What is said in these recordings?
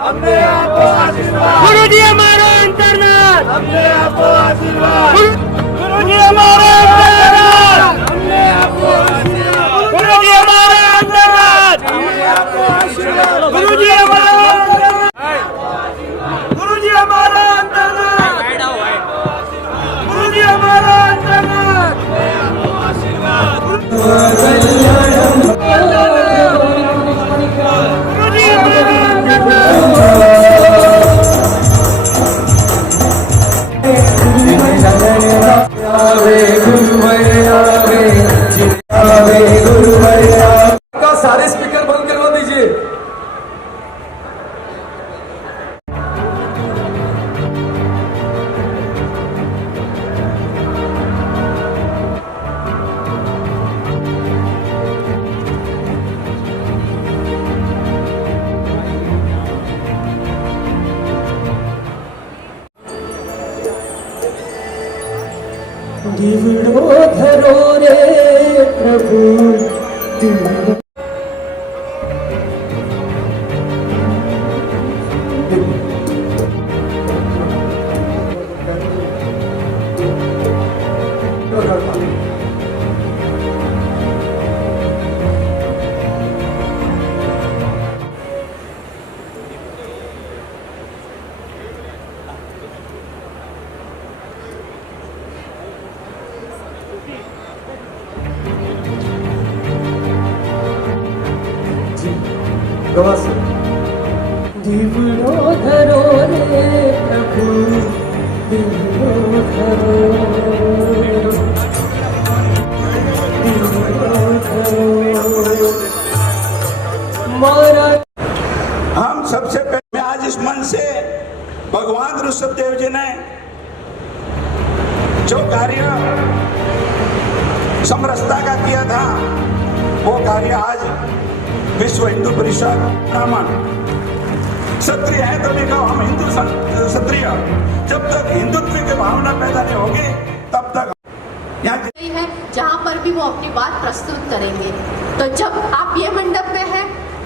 हमने आपको आशीर्वाद। गुरुजी हमारा अंतर्नाथ, हमने आपको आशीर्वाद। गुरुजी हमारा अंतर्नाथ, हमने आपको आशीर्वाद। गुरुजी हमारा अंतर्नाथ, हमने आपको आशीर्वाद। गुरुजी हमारा अंतर्नाथ, गुरुजी हमारा अंतर्नाथ, गुरुजी हमारा अंतर्नाथ, सारे स्पीकर बंद करवा दीजिए। दिवड़ो धरो रे प्रभु, दिवड़ो दिवड़ो धरो रे प्रभु, दिवड़ो धरो, दिवड़ो धरो मारा। हम सबसे पहले आज इस मन से भगवान ऋषभदेव जी ने जो कार्य समरसता का किया था, वो कार्य आज विश्व हिंदू परिषद ब्राह्मण क्षत्रिय है तो देखो हम हिंदू क्षत्रिय, जब तक हिंदुत्व की भावना पैदा नहीं होगी तब तक यहाँ है जहाँ पर भी वो अपनी बात प्रस्तुत करेंगे। तो जब आप ये मंडप में हैं,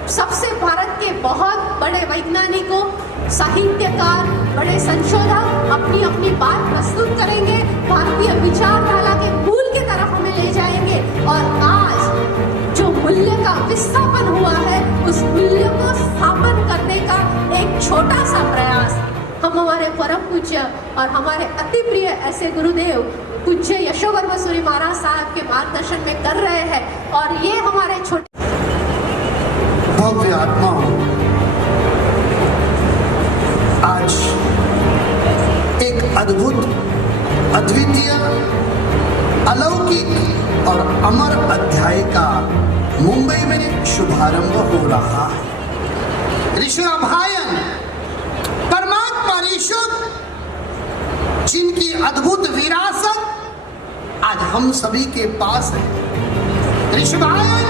सबसे भारत के बहुत बड़े वैज्ञानिकों, साहित्यकार, बड़े संशोधक अपनी अपनी बात प्रस्तुत करेंगे, भारतीय विचारधारा के मूल की तरफ हमें ले जाएंगे। और आज जो मूल्य का विस्थापन हुआ है, उस मूल्य को स्थापन करने का एक छोटा सा प्रयास हम हमारे परम पूज्य और हमारे अति प्रिय ऐसे गुरुदेव पूज्य यशोवर्मा सूरी महाराज साहब के मार्गदर्शन में कर रहे हैं। और ये हमारे छोटे भव्य आत्मा आज एक अद्भुत, अद्वितीय, अलौकिक और अमर अध्याय का मुंबई में शुभारंभ हो रहा है। ऋषभायन परमात्मा ऋषभ, जिनकी अद्भुत विरासत आज हम सभी के पास है। ऋषभायन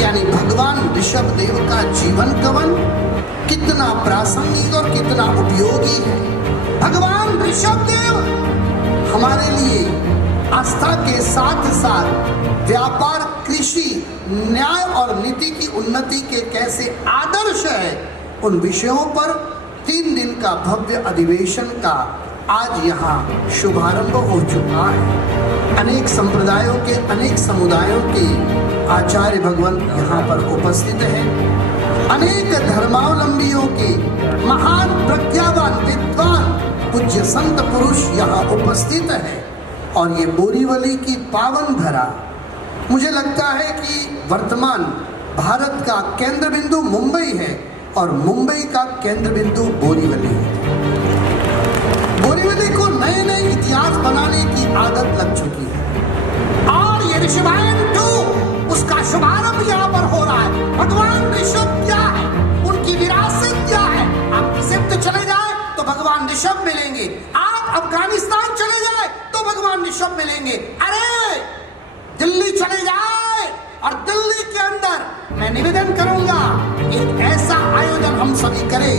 यानी भगवान ऋषभ देव का जीवन कवन कितना प्रासंगिक और कितना उपयोगी है। भगवान ऋषभ देव हमारे लिए आस्था के साथ साथ व्यापार, कृषि, न्याय और नीति की उन्नति के कैसे आदर्श है, उन विषयों पर 3 दिन का भव्य अधिवेशन का आज यहाँ शुभारंभ हो चुका है। अनेक संप्रदायों के, अनेक समुदायों के आचार्य भगवान यहाँ पर उपस्थित हैं। अनेक धर्मावलंबियों के महान प्रज्ञावान विद्वान पूज्य संत पुरुष यहाँ उपस्थित हैं। और ये बोरीवली की पावन धरा, मुझे लगता है कि वर्तमान भारत का केंद्र बिंदु मुंबई है और मुंबई का केंद्र बिंदु बोरीवली है। बोरीवली को नए नए इतिहास बनाने की आदत लग चुकी है और ये ऋषभायन 2 उसका शुभारंभ यहाँ पर हो रहा है। भगवान ऋषभ क्या है, उनकी विरासत क्या है। आप इजिप्ट चले जाए तो भगवान ऋषभ मिलेंगे, आप अफगानिस्तान चले जाए तो भगवान ऋषभ मिलेंगे। अरे दिल्ली चले जाए और दिल्ली के अंदर मैं निवेदन करूंगा एक ऐसा आयोजन हम सभी करें।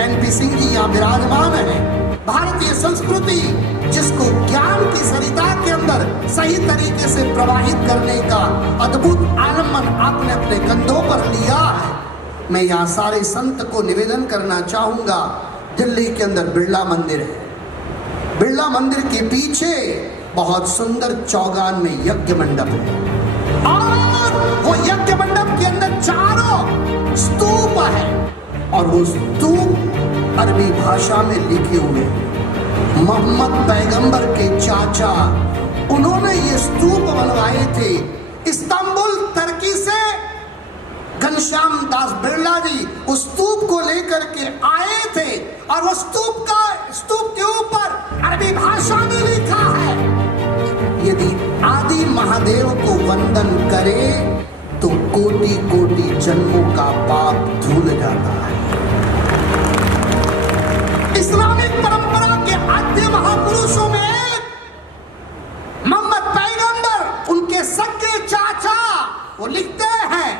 एनपी सिंह जी यहाँ विराजमान है। भारतीय संस्कृति जिसको ज्ञान की सरिता के अंदर सही तरीके से प्रवाहित करने का अद्भुत आलम्बन आपने अपने कंधों पर लिया है, मैं यहाँ सारे संत को निवेदन करना चाहूंगा। दिल्ली के अंदर बिरला मंदिर है। बिरला मंदिर के पीछे बहुत सुंदर चौगान में यज्ञ मंडप है और वो यज्ञ मंडप के अंदर चारों स्तूप है और वो स्तूप अरबी भाषा में लिखे हुए हैं। मोहम्मद पैगंबर के चाचा उन्होंने ये स्तूप बनवाए थे। इस्तांबुल तुर्की से घनश्याम दास बिरला जी उस स्तूप को लेकर के आए थे और वो स्तूप के ऊपर अरबी भाषा में लिखा है, यदि आदि महादेव को वंदन करे तो कोटि कोटि जन्मों का पाप धुल जाता है। इस्लामिक परंपरा के आद्य महापुरुषों में मोहम्मद पैगंबर, उनके सगे चाचा, वो लिखते हैं,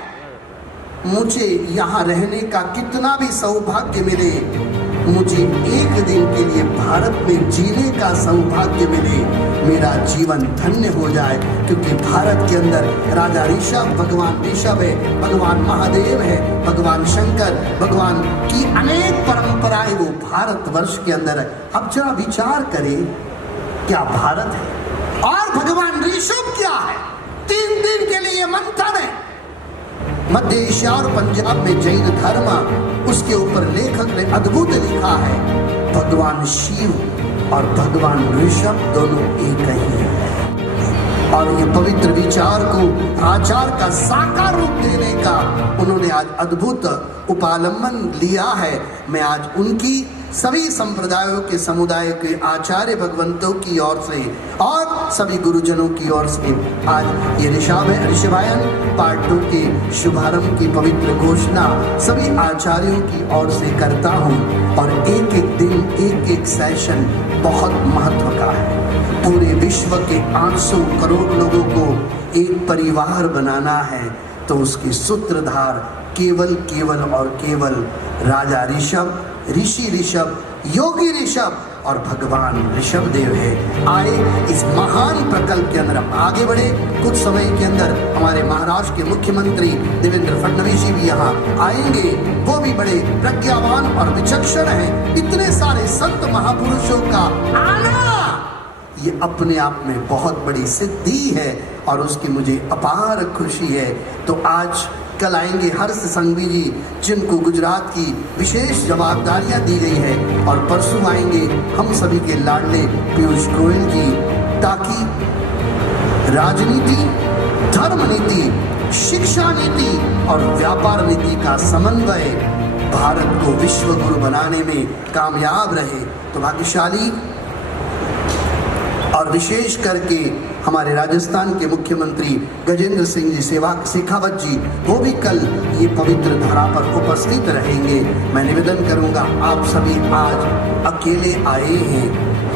मुझे यहाँ रहने का कितना भी सौभाग्य मिले, मुझे एक दिन के लिए भारत में जीने का सौभाग्य मिले, मेरा जीवन धन्य हो जाए, क्योंकि भारत के अंदर राजा ऋषभ, भगवान ऋषभ है, भगवान महादेव है, भगवान शंकर, भगवान की अनेक परंपराएं वो भारतवर्ष के अंदर है। अब जरा विचार करें, क्या भारत है और भगवान ऋषभ क्या है? 3 दिन के लिए मंथन है। मध्य एशिया और पंजाब में जैन धर्म, उसके ऊपर लेखक ने अद्भुत लिखा है, भगवान शिव और भगवान ऋषभ दोनों एक ही है। और ये पवित्र विचार को आचार का साकार रूप देने का उन्होंने आज अद्भुत उपालंबन लिया है। मैं आज उनकी सभी संप्रदायों के समुदाय के आचार्य भगवंतों की ओर से और सभी गुरुजनों की ओर से आज ये ऋषभायन पार्ट 2 के शुभारंभ की पवित्र घोषणा सभी आचार्यों की ओर से करता हूँ। और एक एक दिन, एक एक सेशन बहुत महत्व का है। पूरे विश्व के 800 करोड़ लोगों को एक परिवार बनाना है तो उसके सूत्रधार केवल और केवल राजा ऋषभ, ऋषि ऋषभ, योगी ऋषभ और भगवान ऋषभ देव है। आए इस महान प्रकल्प के अंदर हम आगे बढ़े। कुछ समय के अंदर हमारे महाराष्ट्र के मुख्यमंत्री देवेंद्र फडणवीस जी भी यहाँ आएंगे। वो भी बड़े प्रज्ञावान और विचक्षण हैं। इतने सारे संत महापुरुषों का आना ये अपने आप में बहुत बड़ी सिद्धि है और उसकी मुझे अपार खुशी है। तो आज कल आएंगे हर्ष संघवी जी, जिनको गुजरात की विशेष जवाबदारियां दी गई है, और परसों आएंगे हम सभी के लाडले पीयूष गोयल जी, ताकि राजनीति, धर्म नीति, शिक्षा नीति और व्यापार नीति का समन्वय भारत को विश्व गुरु बनाने में कामयाब रहे। तो भाग्यशाली और विशेष करके हमारे राजस्थान के मुख्यमंत्री गजेंद्र सिंह जी शेखावत जी, वो भी कल ये पवित्र धरा पर उपस्थित रहेंगे। मैं निवेदन करूंगा, आप सभी आज अकेले आए हैं,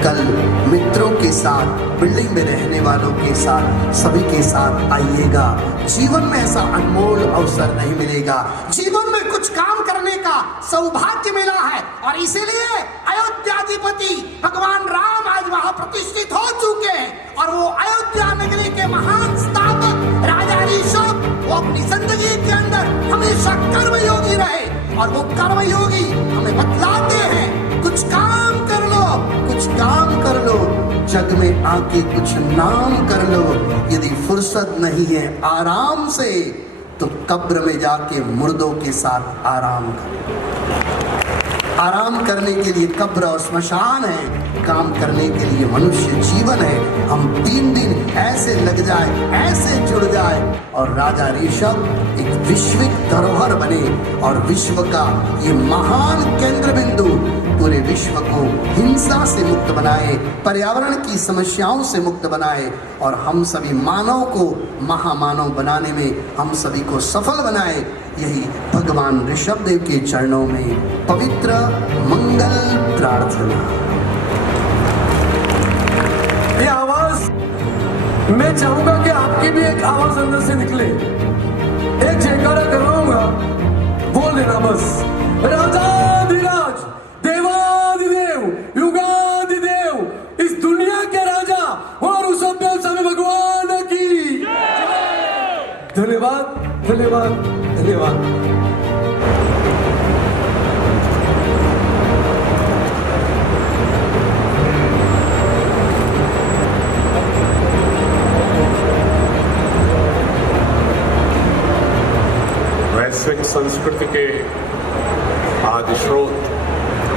कल मित्रों के साथ, बिल्डिंग में रहने वालों के साथ, सभी के साथ आइएगा। जीवन में ऐसा अनमोल अवसर नहीं मिलेगा। जीवन में कुछ काम करने का सौभाग्य मिला है और इसीलिए अयोध्याधिपति भगवान राम आज वहां प्रतिष्ठित हो चुके हैं। और वो अयोध्या नगरी के महान स्थापक राजा ऋषभ, वो अपनी जिंदगी के अंदर हमेशा कर्मयोगी रहे और वो कर्मयोगी हमें बतलाते हैं, कुछ काम कर लो, कुछ काम कर लो, जग में आके कुछ नाम कर लो। यदि फुर्सत नहीं है आराम से तो कब्र में जाके मुर्दों के साथ आराम करो। आराम करने के लिए कब्र और स्मशान है, काम करने के लिए मनुष्य जीवन है। हम 3 दिन ऐसे लग जाए, ऐसे जुड़ जाए और राजा ऋषभ एक विश्विक धरोहर बने और विश्व का ये महान केंद्र बिंदु पूरे विश्व को हिंसा से मुक्त बनाए, पर्यावरण की समस्याओं से मुक्त बनाए और हम सभी मानव को महामानव बनाने में हम सभी को सफल बनाए। यही भगवान ऋषभ देव के चरणों में पवित्र मंगल प्रार्थना। ये आवाज मैं चाहूंगा कि आपकी भी एक आवाज अंदर से निकले। एक जयकारा करवाऊंगा, बोल देना बस, राजाधिराज देवाधिदेव युगाधिदेव इस दुनिया के राजा और ऋषभ देव स्वामी भगवान की धन्यवाद, धन्यवाद, धन्यवाद। संस्कृति के आदि स्रोत,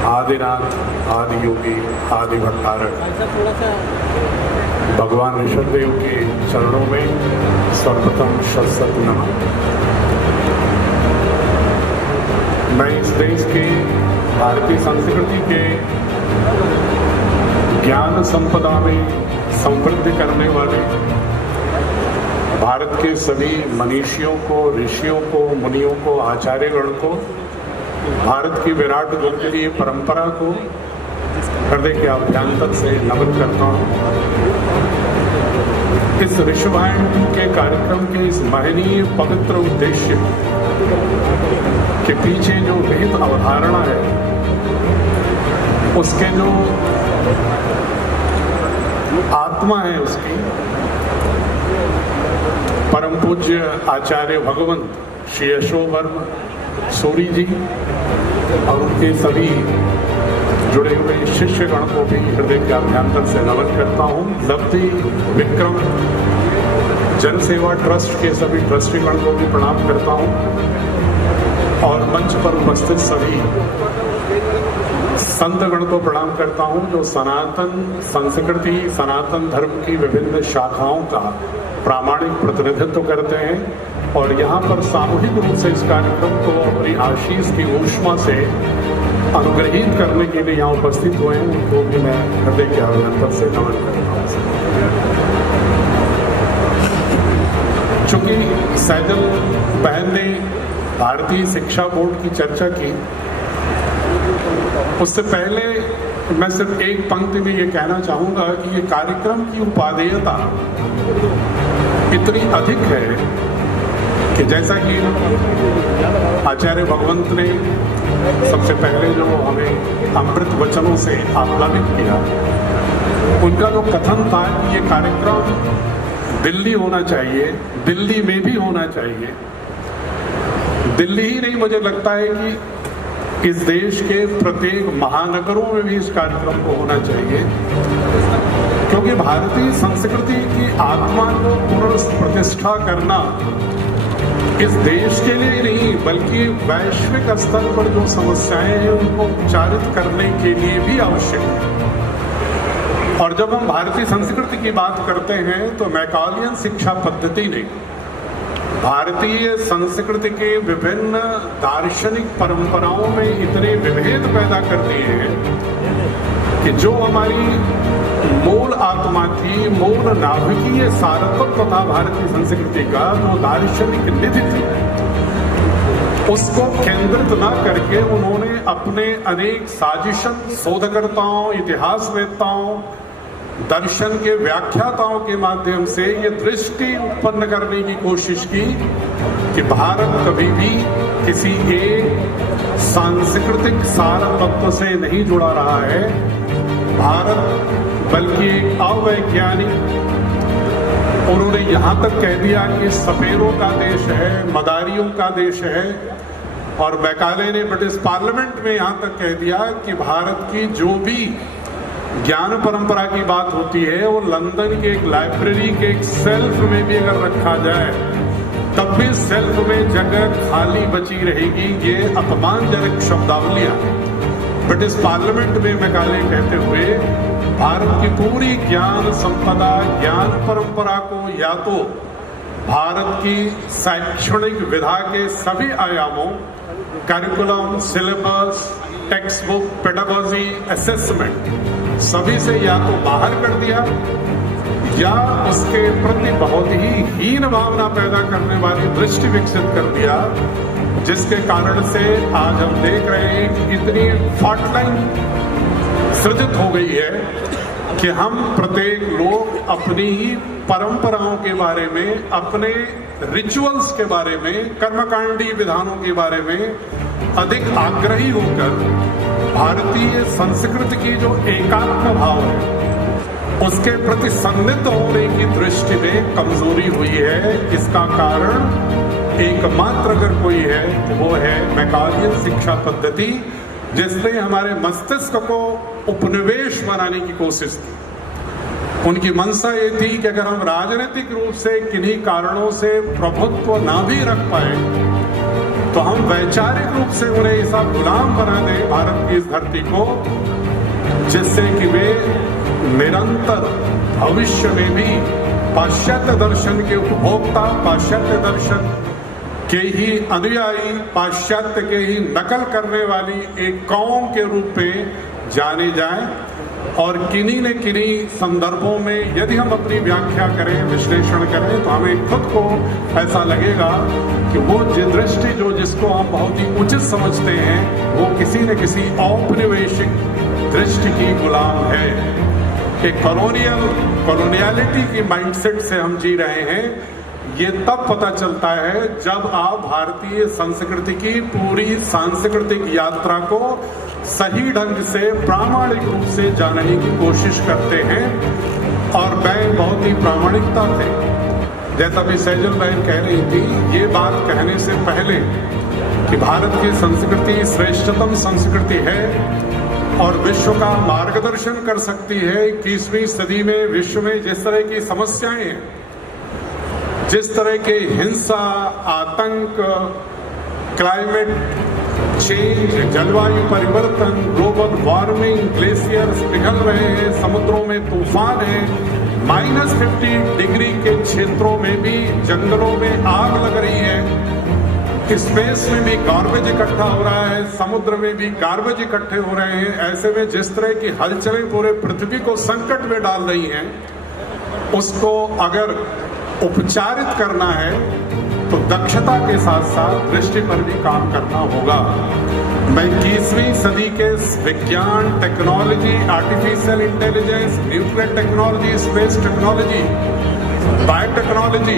आदिनाथ, आदि योगी, आदि भट्टारक भगवान ऋषभदेव के चरणों में सर्वप्रथम शत नमन। मैं इस देश के भारतीय संस्कृति के ज्ञान संपदा में समृद्धि करने वाले भारत के सभी मनीषियों को, ऋषियों को, मुनियों को, आचार्यगण को, भारत की विराट गुरुकुलीय परंपरा को हृदय के अभ्यंतर से नमन करता हूँ। इस ऋषभायन के कार्यक्रम के इस महनीय पवित्र उद्देश्य के पीछे जो निहित अवधारणा है, उसके जो आत्मा है, उसकी परम पूज्य आचार्य भगवंत श्री यशोवर्म सूरी जी और उनके सभी जुड़े हुए शिष्यगण को भी हृदय के अभ्यंतर से नमन करता हूँ। लब्धि विक्रम जन सेवा ट्रस्ट के सभी ट्रस्टीगण को भी प्रणाम करता हूँ और मंच पर उपस्थित सभी संतगण को प्रणाम करता हूँ जो सनातन संस्कृति, सनातन धर्म की विभिन्न शाखाओं का प्रामाणिक प्रतिनिधित्व करते हैं और यहाँ पर सामूहिक रूप से इस कार्यक्रम को अपनी आशीष की ऊष्मा से अनुग्रहित करने के लिए यहाँ उपस्थित हुए हैं। उनको भी मैं हृदय के अभिनंदन से नमन करता हूँ। चूंकि सैजल बहन ने भारतीय शिक्षा बोर्ड की चर्चा की, उससे पहले मैं सिर्फ एक पंक्ति में ये कहना चाहूँगा कि ये कार्यक्रम की उपादेयता इतनी अधिक है कि जैसा कि आचार्य भगवंत ने सबसे पहले जो हमें अमृत वचनों से आह्लादित किया, उनका जो कथन था कि ये कार्यक्रम दिल्ली होना चाहिए, दिल्ली में भी होना चाहिए। दिल्ली ही नहीं, मुझे लगता है कि इस देश के प्रत्येक महानगरों में भी इस कार्यक्रम को होना चाहिए, क्योंकि भारतीय संस्कृति की आत्मा को पुनर्प्रतिष्ठा करना इस देश के लिए नहीं बल्कि वैश्विक स्तर पर जो समस्याएं हैं उनको उपचारित करने के लिए भी आवश्यक है। और जब हम भारतीय संस्कृति की बात करते हैं तो मैकालियन शिक्षा पद्धति ने भारतीय संस्कृति के विभिन्न दार्शनिक परंपराओं में इतने विभेद पैदा कर दिए हैं कि जो हमारी मूल आत्मा थी, मूल नाभिकीय सारतत्व था भारतीय संस्कृति का, जो दार्शनिक निधि थी, उसको केंद्रित न करके उन्होंने अपने अनेक साजिशन शोधकर्ताओं, इतिहासवेत्ताओं, दर्शन के व्याख्याताओं के माध्यम से ये दृष्टि उत्पन्न करने की कोशिश की कि भारत कभी भी किसी एक सांस्कृतिक सारतत्व से नहीं जुड़ा रहा है। भारत बल्कि एक अवैज्ञानिक, उन्होंने यहाँ तक कह दिया कि सपेरों का देश है, मदारियों का देश है, और मैकाले ने ब्रिटिश पार्लियामेंट में यहाँ तक कह दिया कि भारत की जो भी ज्ञान परंपरा की बात होती है वो लंदन के एक लाइब्रेरी के एक सेल्फ में भी अगर रखा जाए तब भी सेल्फ में जगह खाली बची रहेगी। ये अपमानजनक शब्दावलियां ब्रिटिश पार्लियामेंट में मैकाले कहते हुए भारत की पूरी ज्ञान संपदा, ज्ञान परंपरा को या तो भारत की शैक्षणिक विधा के सभी आयामों, curriculum, syllabus, text book, pedagogy, assessment, सभी से या तो बाहर कर दिया या उसके प्रति बहुत ही हीन भावना पैदा करने वाली दृष्टि विकसित कर दिया, जिसके कारण से आज हम देख रहे हैं कि इतनी फॉल्टलाइन सृजित हो गई है कि हम प्रत्येक लोग अपनी ही परंपराओं के बारे में, अपने रिचुअल्स के बारे में, कर्मकांडी विधानों के बारे में अधिक आग्रही होकर भारतीय संस्कृति की जो एकात्म भाव है उसके प्रति संदिग्ध होने की दृष्टि में कमजोरी हुई है। इसका कारण एकमात्र अगर कोई है तो वो है मैकालियन शिक्षा पद्धति, जिसने हमारे मस्तिष्क को उपनिवेश बनाने की कोशिश की। उनकी मंशा ये थी कि अगर हम राजनीतिक रूप से किन्हीं कारणों से प्रभुत्व ना भी रख पाए तो हम वैचारिक रूप से उन्हें ऐसा गुलाम बना दें भारत की इस धरती को, जिससे कि वे निरंतर भविष्य में भी पाश्चात्य दर्शन के उपभोक्ता, पाश्चात्य दर्शन के ही अनुयायी, पाश्चात्य के ही नकल करने वाली एक कौम के रूप में जाने जाएं। और किन्हीं न किन्हीं संदर्भों में यदि हम अपनी व्याख्या करें, विश्लेषण करें, तो हमें खुद को ऐसा लगेगा कि वो दृष्टि जो जिसको हम बहुत ही उचित समझते हैं, वो किसी न किसी औपनिवेशिक दृष्टि की गुलाम है। एक कॉलोनियलिटी की माइंडसेट से हम जी रहे हैं। ये तब पता चलता है जब आप भारतीय संस्कृति की पूरी सांस्कृतिक यात्रा को सही ढंग से, प्रामाणिक रूप से जानने की कोशिश करते हैं। और मैं बहुत ही प्रामाणिकता थे, जैसा भी सैजल बहन कह रही थी, ये बात कहने से पहले कि भारत की संस्कृति श्रेष्ठतम संस्कृति है और विश्व का मार्गदर्शन कर सकती है। 21वीं सदी में विश्व में जिस तरह की समस्याएं हैं, जिस तरह के हिंसा, आतंक, क्लाइमेट चेंज, जलवायु परिवर्तन, ग्लोबल वार्मिंग, ग्लेशियर्स पिघल रहे हैं, समुद्रों में तूफान है, -50 डिग्री के क्षेत्रों में भी जंगलों में आग लग रही है, स्पेस में भी गार्बेज इकट्ठा हो रहा है, समुद्र में भी गार्बेज इकट्ठे हो रहे हैं। ऐसे में जिस तरह की हलचलें पूरे पृथ्वी को संकट में डाल रही हैं, उसको अगर उपचारित करना है तो दक्षता के साथ साथ दृष्टि पर भी काम करना होगा। मैं 21वीं सदी के विज्ञान, technology, artificial intelligence, nuclear technology, space technology, biotechnology,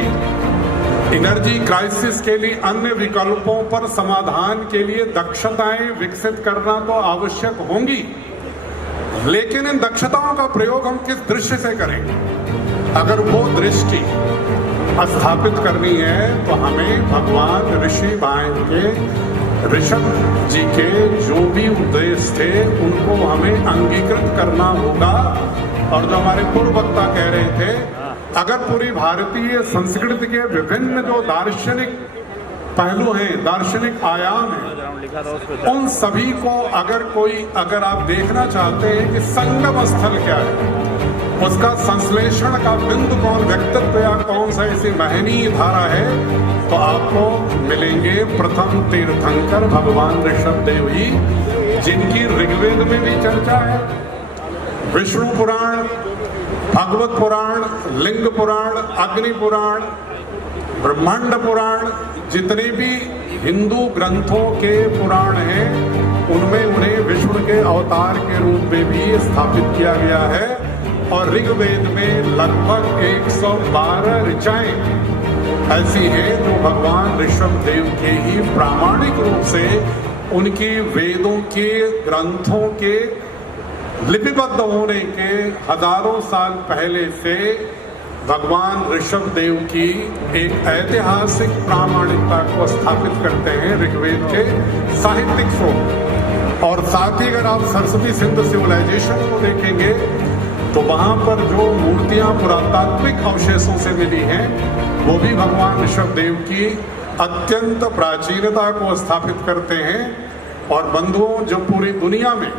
energy crisis के लिए अन्य विकल्पों पर समाधान के लिए दक्षताएं विकसित करना तो आवश्यक होंगी, लेकिन इन दक्षताओं का प्रयोग हम किस दृष्टि से करें? अगर वो दृष्टि स्थापित करनी है तो हमें भगवान ऋषि बाएं के, ऋषभ जी के जो भी उद्देश्य थे उनको हमें अंगीकृत करना होगा। और जो हमारे पूर्व वक्ता कह रहे थे, अगर पूरी भारतीय संस्कृति के विभिन्न जो दार्शनिक पहलू हैं, दार्शनिक आयाम हैं, उन सभी को अगर आप देखना चाहते हैं कि संगम स्थल क्या है, उसका संश्लेषण का बिंदु कौन, व्यक्तित्व या कौन सा ऐसी महनीय धारा है, तो आपको मिलेंगे प्रथम तीर्थंकर भगवान ऋषभ देव ही, जिनकी ऋग्वेद में भी चर्चा है, विष्णु पुराण, भगवत पुराण, लिंग पुराण, अग्नि पुराण, ब्रह्मांड पुराण, जितने भी हिंदू ग्रंथों के पुराण हैं, उनमें उन्हें विष्णु के अवतार के रूप में भी स्थापित किया गया है। और ऋग्वेद में लगभग 112 ऋचाएं ऐसी हैं जो भगवान ऋषभ देव के ही प्रामाणिक रूप से उनकी वेदों के ग्रंथों के लिपिबद्ध होने के हजारों साल पहले से भगवान ऋषभ देव की एक ऐतिहासिक प्रामाणिकता को स्थापित करते हैं ऋग्वेद के साहित्यिक स्रोत। और साथ ही अगर आप सरस्वती सिंधु सिविलाइजेशन को देखेंगे तो वहां पर जो मूर्तियां पुरातात्विक अवशेषों से मिली हैं, वो भी भगवान ऋषभ देव की अत्यंत प्राचीनता को स्थापित करते हैं। और बंधुओं, जो पूरी दुनिया में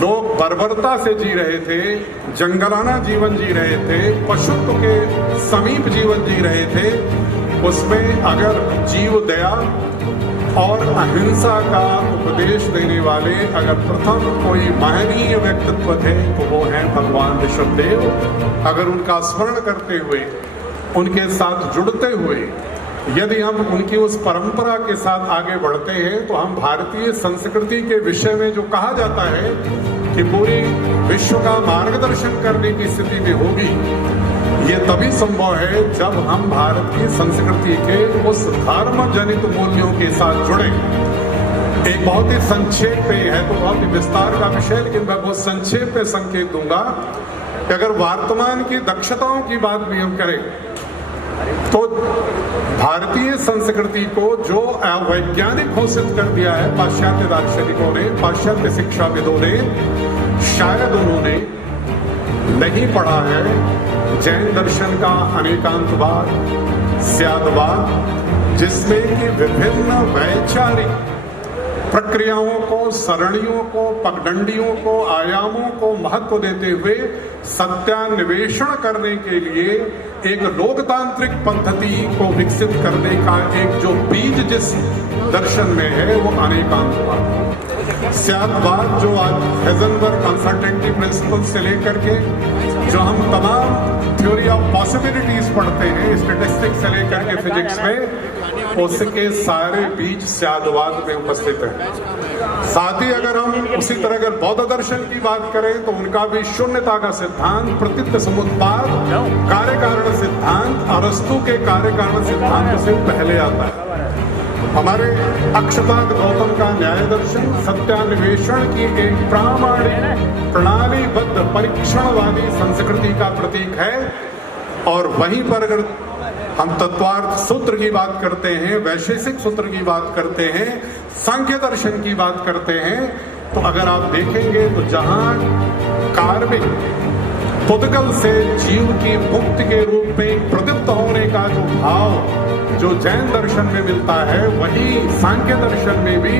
लोग बर्बरता से जी रहे थे, जंगलाना जीवन जी रहे थे, पशुत्व के समीप जीवन जी रहे थे, उसमें अगर जीव दया और अहिंसा का उपदेश देने वाले अगर प्रथम कोई महनीय व्यक्तित्व थे तो वो हैं भगवान ऋषभ देव। अगर उनका स्मरण करते हुए, उनके साथ जुड़ते हुए यदि हम उनकी उस परंपरा के साथ आगे बढ़ते हैं, तो हम भारतीय संस्कृति के विषय में जो कहा जाता है कि पूरी विश्व का मार्गदर्शन करने की स्थिति में होगी, ये तभी संभव है जब हम भारत की संस्कृति के उस धर्म जनित मूल्यों के साथ जुड़े। एक बहुत ही संक्षेप पे है, तो बहुत ही विस्तार का विषय, लेकिन मैं बहुत संक्षेप पे संकेत दूंगा कि अगर वर्तमान की दक्षताओं की बात भी हम करें तो भारतीय संस्कृति को जो अवैज्ञानिक घोषित कर दिया है पाश्चात्य दार्शनिकों ने, पाश्चात्य शिक्षाविदों ने, शायद उन्होंने नहीं पढ़ा है जैन दर्शन का अनेकांतवाद, स्यादवाद, जिसमें कि विभिन्न वैचारिक प्रक्रियाओं को, सरणियों को, पगडंडियों को, आयामों को महत्व देते हुए सत्यान्वेषण करने के लिए एक लोकतांत्रिक पद्धति को विकसित करने का एक जो बीज जिस दर्शन में है वो अनेकांतवाद, स्यादवाद, जो आज हेजनबर्ग अनसर्टेनिटी प्रिंसिपल से लेकर के जो हम तमाम थ्योरी ऑफ पॉसिबिलिटीज पढ़ते हैं स्टैटिस्टिक्स से लेकर के फिजिक्स में, उसके सारे बीज स्यादवाद में उपस्थित हैं। साथ ही अगर हम उसी तरह अगर बौद्ध दर्शन की बात करें तो उनका भी शून्यता का सिद्धांत, प्रतीत समुत्पाद, कार्य कारण सिद्धांत अरस्तु के कार्य कारण सिद्धांत से पहले आता है। हमारे अक्षताद गौतम का न्याय दर्शन सत्यान्वेषण की एक प्रामाणिक प्रणालीबद्ध परीक्षणवादी संस्कृति का प्रतीक है। और वहीं पर अगर हम तत्वार्थ सूत्र की बात करते हैं, वैशेषिक सूत्र की बात करते हैं, सांख्य दर्शन की बात करते हैं, तो अगर आप देखेंगे तो जहां कार्मिक पुद्गल से जीव की मुक्ति के रूप में प्रदीप्त होने का जो भाव जो जैन दर्शन में मिलता है, वही सांख्य दर्शन में भी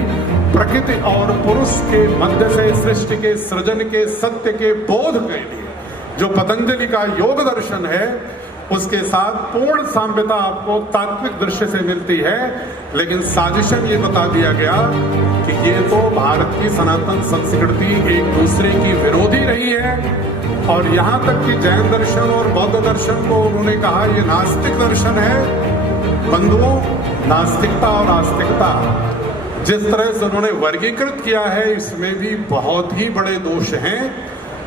प्रकृति और पुरुष के मध्य से सृष्टि के सृजन के सत्य के बोध के लिए जो पतंजलि का योग दर्शन है, उसके साथ पूर्ण साम्यता आपको तात्विक दृश्य से मिलती है। लेकिन साजिशन ये बता दिया गया कि ये तो भारत की सनातन संस्कृति एक दूसरे की विरोधी रही है, और यहाँ तक कि जैन दर्शन और बौद्ध दर्शन को उन्होंने कहा ये नास्तिक दर्शन है। बंधुओं, नास्तिकता और आस्तिकता जिस तरह से उन्होंने वर्गीकृत किया है, इसमें भी बहुत ही बड़े दोष हैं,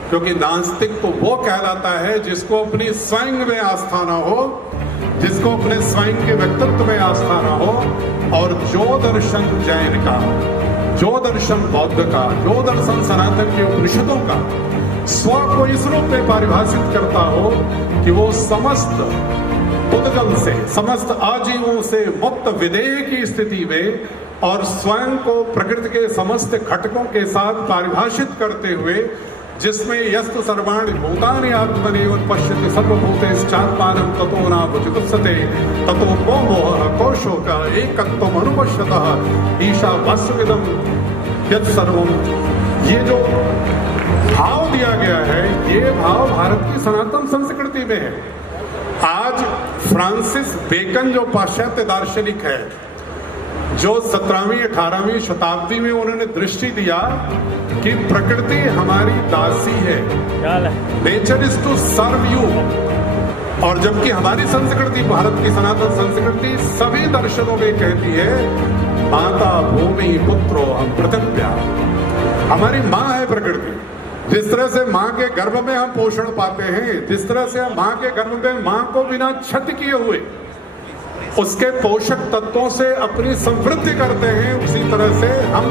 क्योंकि नास्तिक तो वो कहलाता है जिसको अपनी स्वयं में आस्था ना हो, जिसको अपने स्वयं के व्यक्तित्व में आस्था ना हो, और जो दर्शन जैन का, जो दर्शन बौद्ध का, जो दर्शन सनातन के उपनिषदों का स्व को इस रूप में परिभाषित करता हो कि वो समस्त पुद्गल से, समस्त आजीवों से मुक्त विदेह की स्थिति में और स्वयं को प्रकृति के समस्त घटकों के साथ परिभाषित करते हुए, जिसमें यस्तु सर्वाणि भूतानि आत्मनेव पश्यति सर्वभूतेश्चात्मानं ततो न बुजुगुप्सते ततो को मोहः को शोकः एकत्वम् अनुपश्यतः ईशावास्यमिदं यत् सर्वम्। ये जो भाव दिया गया है, ये भाव भारत की सनातन संस्कृति में है। आज फ्रांसिस बेकन जो पाश्चात्य दार्शनिक है, जो 17वीं 18वीं शताब्दी में उन्होंने दृष्टि दिया कि प्रकृति हमारी दासी है, nature is to serve you, और जबकि हमारी संस्कृति, भारत की सनातन संस्कृति सभी दर्शनों में कहती है माता भूमि पुत्रो हम पृथिव्या, हमारी माँ है प्रकृति। जिस तरह से माँ के गर्भ में हम पोषण पाते हैं, जिस तरह से हम माँ के गर्भ में माँ को बिना क्षति किए हुए उसके पोषक तत्वों से अपनी समृद्धि करते हैं, उसी तरह से हम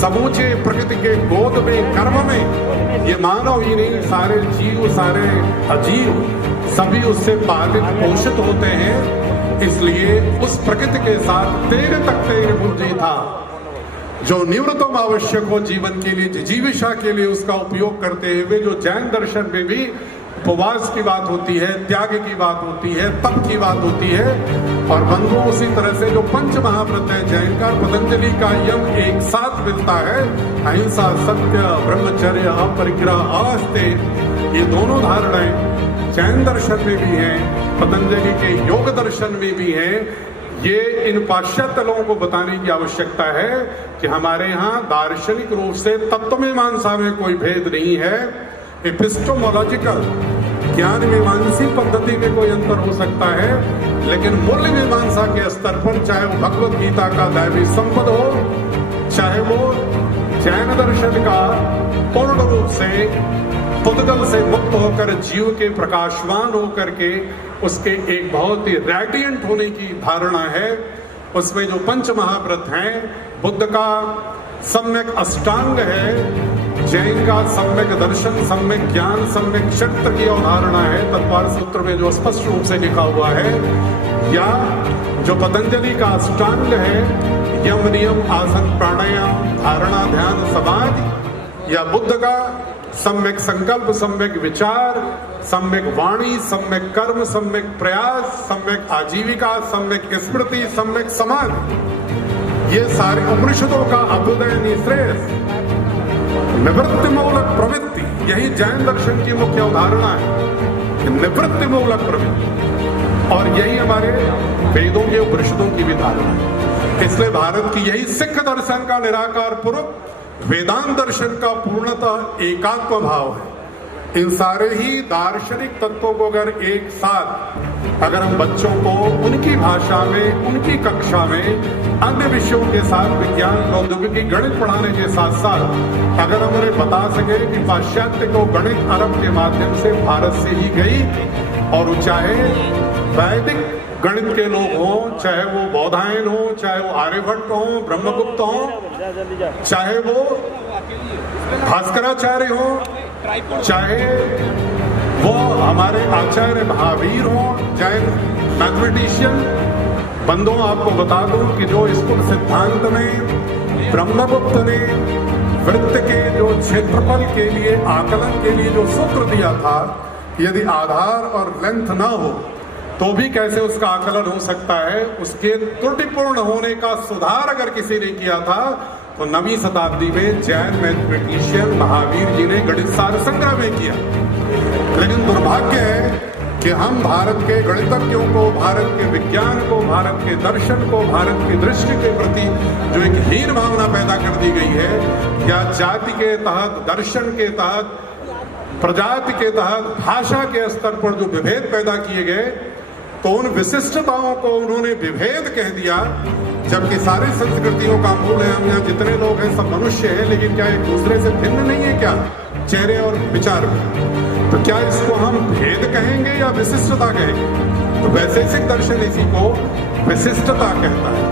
समूचे प्रकृति के गोद में, गर्भ में, ये मानव ही नहीं सारे जीव, सारे अजीव सभी उससे पालित पोषित होते हैं। इसलिए उस प्रकृति के साथ तेरे तक तेरे बुद्धि था, जो निवृत्तम आवश्यक हो जीवन के लिए, जीविका के लिए उसका उपयोग करते हुए, जो जैन दर्शन में भी उपवास की बात होती है, त्याग की बात होती है, तप की बात होती है। और बंधुओं, उसी तरह से जो पंच महाव्रत है जैन का, पतंजलि का यम एक साथ मिलता है, अहिंसा, सत्य, ब्रह्मचर्य, अपरिग्रह, आस्ते, ये दोनों धारणाएं जैन दर्शन में भी हैं, पतंजलि के योग दर्शन में भी हैं। ये इन पाश्चात्य लोगों को बताने की आवश्यकता है कि हमारे यहाँ दार्शनिक रूप से तत्व मीमांसा में कोई भेद नहीं है। एपिस्टोमोलॉजिकल ज्ञान मीमांसी पद्धति में कोई अंतर हो सकता है, लेकिन मूल्य मीमांसा के स्तर पर, चाहे वो भगवत गीता का दैवी संपद हो, चाहे वो जैन दर्शन का पूर्ण रूप से पुद्गल से मुक्त होकर जीव के प्रकाशवान होकर के उसके एक बहुत ही रेडियंट होने की धारणा है, उसमें जो पंच महाव्रत हैं, बुद्ध का सम्यक अष्टांग है, जैन का सम्यक दर्शन, सम्यक ज्ञान, सम्यक क्षत्र की अवधारणा है, तत्वार्थ सूत्र में जो स्पष्ट रूप से लिखा हुआ है, या जो पतंजलि का अष्टांग है, यम नियम आसन प्राणायाम धारणा ध्यान समाधि, या बुद्ध का सम्यक संकल्प, सम्यक विचार, सम्यक वाणी, सम्यक कर्म, सम्यक प्रयास, सम्यक आजीविका, सम्यक स्मृति, सम्यक समाधि, ये सारे उपनिषदों का अभ्युदय श्रेयस, निवृत्ति मूलक प्रवृत्ति, यही जैन दर्शन की मुख्य अवधारणा है, निवृत्ति मूलक प्रवृत्ति, और यही हमारे वेदों के उपनिषदों की भी धारणा है। इसलिए भारत की यही सिख दर्शन का निराकार पूर्वक वेदांत दर्शन का पूर्णतः एकात्म भाव है। इन सारे ही दार्शनिक तत्वों को अगर एक साथ अगर हम बच्चों को उनकी भाषा में, उनकी कक्षा में अन्य विषयों के साथ विज्ञान, प्रौद्योगिकी, गणित पढ़ाने के साथ साथ अगर हम उन्हें बता सके कि पाश्चात्य को गणित अरब के माध्यम से भारत से ही गई, और चाहे वैदिक गणित के लोग हों, चाहे वो बौधायन हो, चाहे वो आर्यभट्ट हो, ब्रह्मगुप्त हो, चाहे वो भास्कराचार्य हो, चाहे वो हमारे आचार्य महावीर हो, जैन मैथमेटिशियन बंधुओं, आपको बता दूं कि जो स्कूल सिद्धांत में ब्रह्मगुप्त ने वृत्त के जो क्षेत्रफल के लिए, आकलन के लिए जो सूत्र दिया था, यदि आधार और लेंथ ना हो तो भी कैसे उसका आकलन हो सकता है, उसके त्रुटिपूर्ण होने का सुधार अगर किसी ने किया था तो 9वीं शताब्दी में जैन मैथमेटिशियन महावीर जी ने गणित सार संग्रह में किया। लेकिन दुर्भाग्य है कि हम भारत के गणितज्ञों को, भारत के विज्ञान को, भारत के दर्शन को, भारत की दृष्टि के प्रति जो एक हीन भावना पैदा कर दी गई है, या जाति के तहत, दर्शन के तहत, प्रजाति के तहत, भाषा के स्तर पर जो विभेद पैदा किए गए, तो उन विशिष्टताओं को उन्होंने विभेद कह दिया, जबकि सारी संस्कृतियों का मूल है, हम यहाँ जितने लोग हैं सब मनुष्य हैं, लेकिन क्या एक दूसरे से भिन्न नहीं है क्या, चेहरे और विचार में? तो क्या इसको हम भेद कहेंगे या विशिष्टता कहेंगे? तो वैशेषिक दर्शन इसी को विशिष्टता कहता है।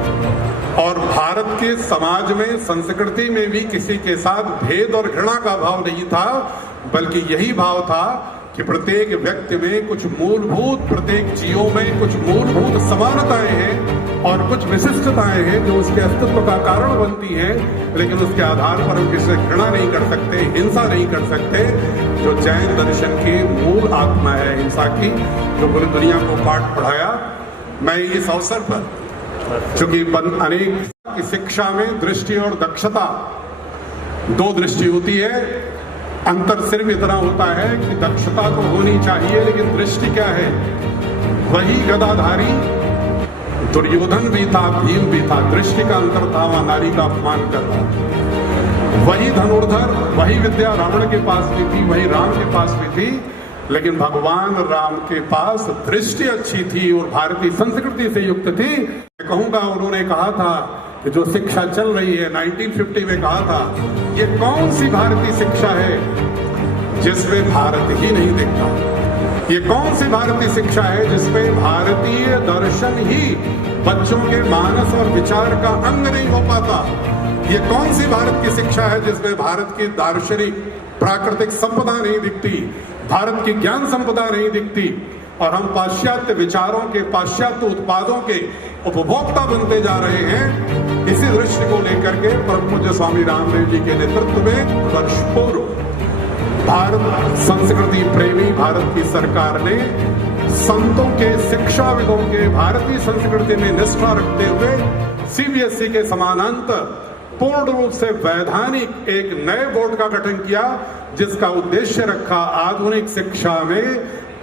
और भारत के समाज में, संस्कृति में भी किसी के साथ भेद और घृणा का भाव नहीं था, बल्कि यही भाव था कि प्रत्येक व्यक्ति में कुछ मूलभूत, प्रत्येक जीवों में कुछ मूलभूत समानताएं हैं और कुछ विशिष्टताएं हैं जो उसके अस्तित्व का कारण बनती हैं, लेकिन उसके आधार पर हम किसी से घृणा नहीं कर सकते, हिंसा नहीं कर सकते, जो जैन दर्शन की मूल आत्मा है हिंसा की, जो पूरी दुनिया को पाठ पढ़ाया। मैं इस अवसर पर, चूंकि अनेक की शिक्षा में दृष्टि और दक्षता, दो दृष्टि होती है, अंतर सिर्फ इतना होता है कि दक्षता तो होनी चाहिए, लेकिन दृष्टि क्या है? वही गदाधारी दुर्योधन भी था, भीम भी था, दृष्टि का अंतर था, वहां नारी का अपमान कर रहा। वही धनुर्धर, वही विद्या रावण के पास भी थी, वही राम के पास भी थी, लेकिन भगवान राम के पास दृष्टि अच्छी थी और भारतीय संस्कृति से युक्त थी। मैं कहूंगा, उन्होंने कहा था कि जो शिक्षा चल रही है, 1950 में कहा था, ये कौन सी भारतीय शिक्षा है जिसमें भारत ही नहीं दिखता? ये कौन सी भारतीय शिक्षा है जिसमें भारतीय दर्शन ही बच्चों के मानस और विचार का अंग नहीं हो पाता? ये कौन सी भारत की शिक्षा है जिसमें भारत की दार्शनिक प्राकृतिक संपदा नहीं दिखती, भारत की ज्ञान संपदा नहीं दिखती, और हम पाश्चात्य विचारों के, पाश्चात्य उत्पादों के उपभोक्ता बनते जा रहे हैं? इसी दृष्टि को लेकर के परम पूज्य स्वामी रामदेव जी के नेतृत्व में वर्ष पूर्व भारत संस्कृति प्रेमी भारत की सरकार ने संतों के, शिक्षाविदों के, भारतीय संस्कृति में निष्ठा रखते हुए सीबीएसई के समानांतर पूर्ण रूप से वैधानिक एक नए बोर्ड का गठन किया, जिसका उद्देश्य रखा आधुनिक शिक्षा में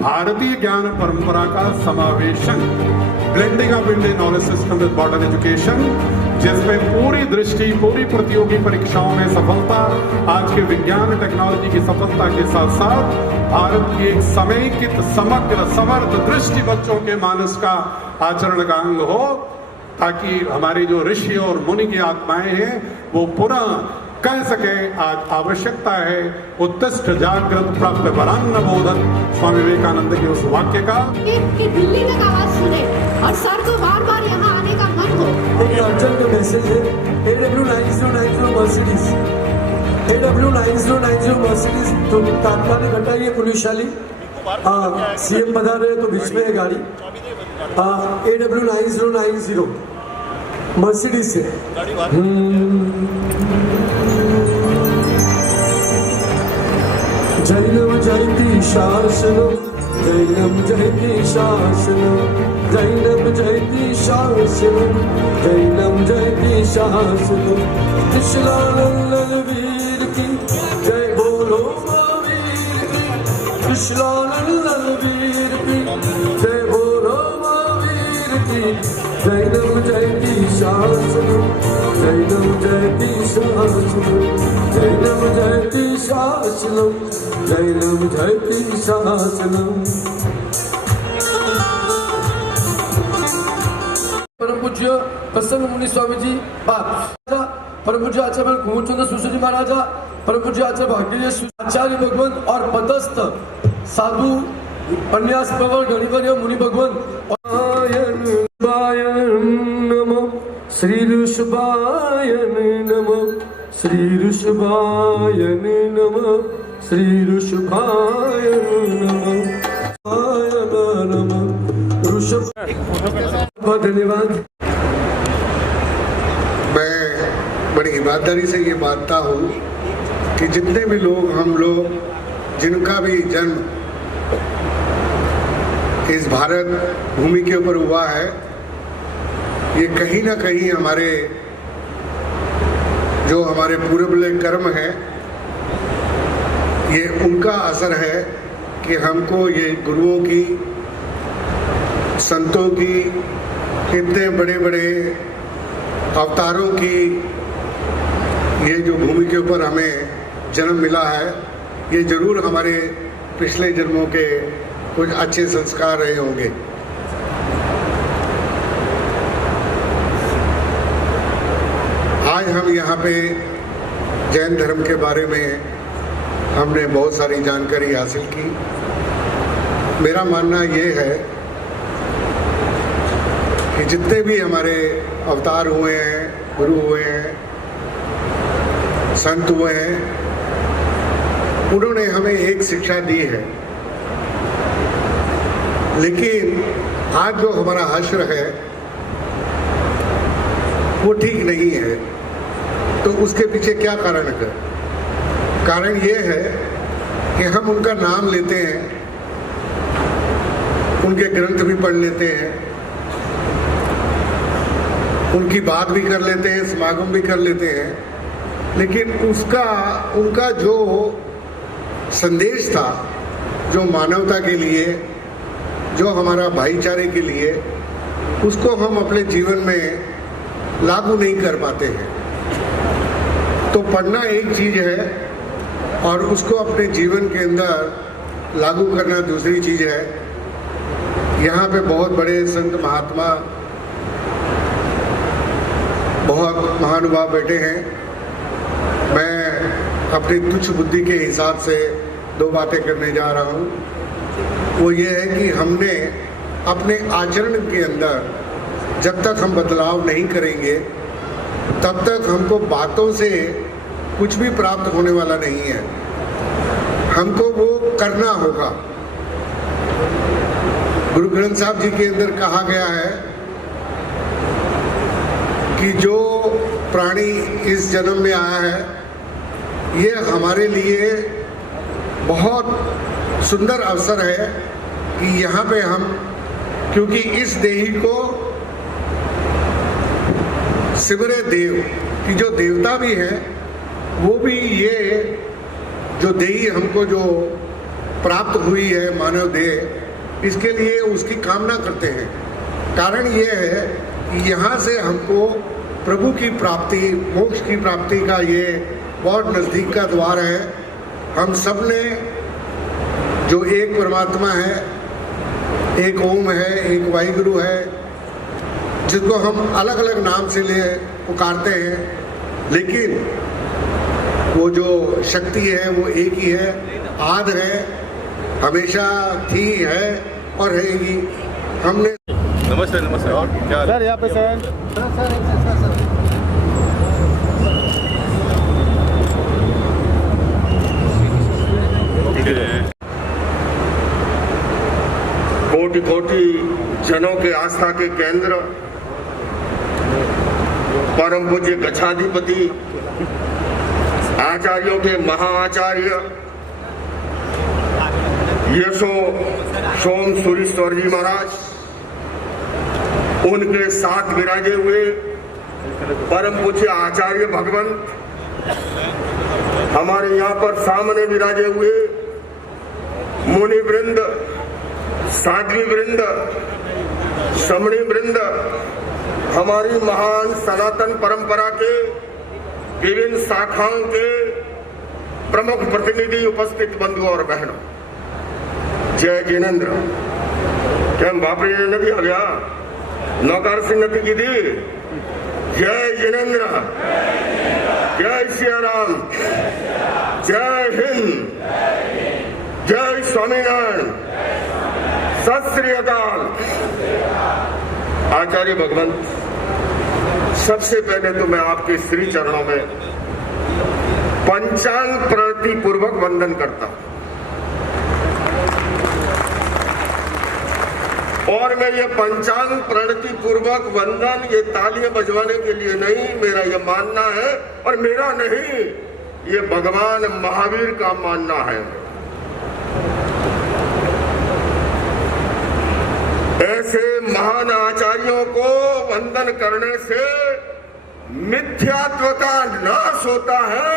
भारतीय ज्ञान परंपरा का समावेशन, blending of Indian knowledge system with modern education, जिसमें पूरी दृष्टि, पूरी प्रतियोगी परीक्षाओं में सफलता, आज के विज्ञान टेक्नोलॉजी की सफलता के साथ साथ भारत की एक समेकित, समग्र, समर्थ दृष्टि बच्चों के मानस का आचरण का अंग हो, ताकि हमारी जो ऋषि और मुनि की आत्माएं हैं वो पुनः कह सके आज आवश्यकता है उत्तिष्ठ जागृत प्राप्त वरान्न बोधन, स्वामी विवेकानंद के उस वाक्य का कि दिल्ली तक आवाज सुने और सर को बार बार यहाँ आने का मन हो। एक अर्जेंट मैसेज है, AW9090 मर्सिडीज, AW9090 मर्सिडीज तो तात्कालिक हटाइए पुलिसशाली। सीएम बता रहे तो बीच में है गाड़ी। AW9090 मर्सिडीज से जयति शासनम जैनम जयति शासनम जैनम जयति शासनम जैनम जयति शासनम कृष्णानंद वीर की जय बोलो महावीर की कृष्णानंद वीर की जय बोलो महावीर की जैनम जयति शासनम जैनम जयति शासनम जैनम जयति शासनम जैनम जयति शासनम। परम पूज्य प्रसन्न मुनि स्वामी जी बाप परम पूज्य आचार्य घुमचंद सुसूरी महाराजा परम पूज्य आचार्य भाग्य आचार्य भगवंत और पदस्थ साधु अन्यास प्रवर गणिवर्य मुनि भगवंत नमो श्री ऋषभायन नमो श्री ऋषभायन नमो श्री ऋषभायन नमो ऋषभ। बहुत धन्यवाद। मैं बड़ी ईमानदारी से ये मानता हूँ कि जितने भी लोग हम लोग जिनका भी जन्म इस भारत भूमि के ऊपर हुआ है, ये कहीं ना कहीं हमारे जो हमारे पूर्वले कर्म है, ये उनका असर है कि हमको ये गुरुओं की, संतों की, इतने बड़े बड़े अवतारों की ये जो भूमि के ऊपर हमें जन्म मिला है, ये जरूर हमारे पिछले जन्मों के कुछ अच्छे संस्कार रहे होंगे। आज हम यहाँ पे जैन धर्म के बारे में हमने बहुत सारी जानकारी हासिल की। मेरा मानना ये है कि जितने भी हमारे अवतार हुए हैं, गुरु हुए हैं, संत हुए हैं, उन्होंने हमें एक शिक्षा दी है। लेकिन आज जो हमारा हश्र है वो ठीक नहीं है। तो उसके पीछे क्या कारण है? कारण ये है कि हम उनका नाम लेते हैं, उनके ग्रंथ भी पढ़ लेते हैं, उनकी बात भी कर लेते हैं, समागम भी कर लेते हैं, लेकिन उनका जो संदेश था, जो मानवता के लिए, जो हमारा भाईचारे के लिए, उसको हम अपने जीवन में लागू नहीं कर पाते हैं। तो पढ़ना एक चीज है और उसको अपने जीवन के अंदर लागू करना दूसरी चीज है। यहाँ पे बहुत बड़े संत महात्मा, बहुत महानुभाव बैठे हैं। मैं अपनी तुच्छ बुद्धि के हिसाब से दो बातें करने जा रहा हूँ। वो ये है कि हमने अपने आचरण के अंदर जब तक हम बदलाव नहीं करेंगे, तब तक हमको बातों से कुछ भी प्राप्त होने वाला नहीं है। हमको वो करना होगा। गुरु ग्रंथ साहब जी के अंदर कहा गया है कि जो प्राणी इस जन्म में आया है, ये हमारे लिए बहुत सुंदर अवसर है कि यहाँ पे हम, क्योंकि इस देही को सिमरे देव कि जो देवता भी हैं, वो भी ये जो देही हमको जो प्राप्त हुई है मानव देह, इसके लिए उसकी कामना करते हैं। कारण ये है कि यहाँ से हमको प्रभु की प्राप्ति, मोक्ष की प्राप्ति का ये बहुत नज़दीक का द्वार है। हम सब ने जो एक परमात्मा है, एक ओम है, एक वाहिगुरु है, जिसको हम अलग अलग नाम से ले पुकारते हैं, लेकिन वो जो शक्ति है वो एक ही है, आद है, हमेशा थी, है और रहेगी। हमने नमस्ते नमस्ते। और क्या सर यहाँ पे सर कोटि कोटि जनों के आस्था के केंद्र परम पूज्य गच्छाधिपति, आचार्यों के महाआचार्य यशो सोम सूरीश्वर जी महाराज, उनके साथ विराजे हुए परम पूज्य आचार्य भगवंत, हमारे यहाँ पर सामने विराजे हुए मुनि वृंद, साध्वी वृंद, समणी वृंद, हमारी महान सनातन परंपरा के विभिन्न शाखाओं के प्रमुख प्रतिनिधि, उपस्थित बंधु और बहनों, जय जिनेन्द्र। क्या बापरी ने नदी आ गया, नौकार सिंह नदी की थी। जय जिनेन्द्र, जय सिया राम, जय हिंद, जय स्वामीनारायण, सत श्री अकाल। आचार्य भगवंत, सबसे पहले तो मैं आपके श्री चरणों में पंचांग प्रणति पूर्वक वंदन करता हूं। और मैं ये पंचांग प्रणति पूर्वक वंदन ये तालियां बजवाने के लिए नहीं, मेरा ये मानना है, और मेरा नहीं, ये भगवान महावीर का मानना है। ऐसे महान आचार्यों को वंदन करने से मिथ्यात्व का नाश होता है,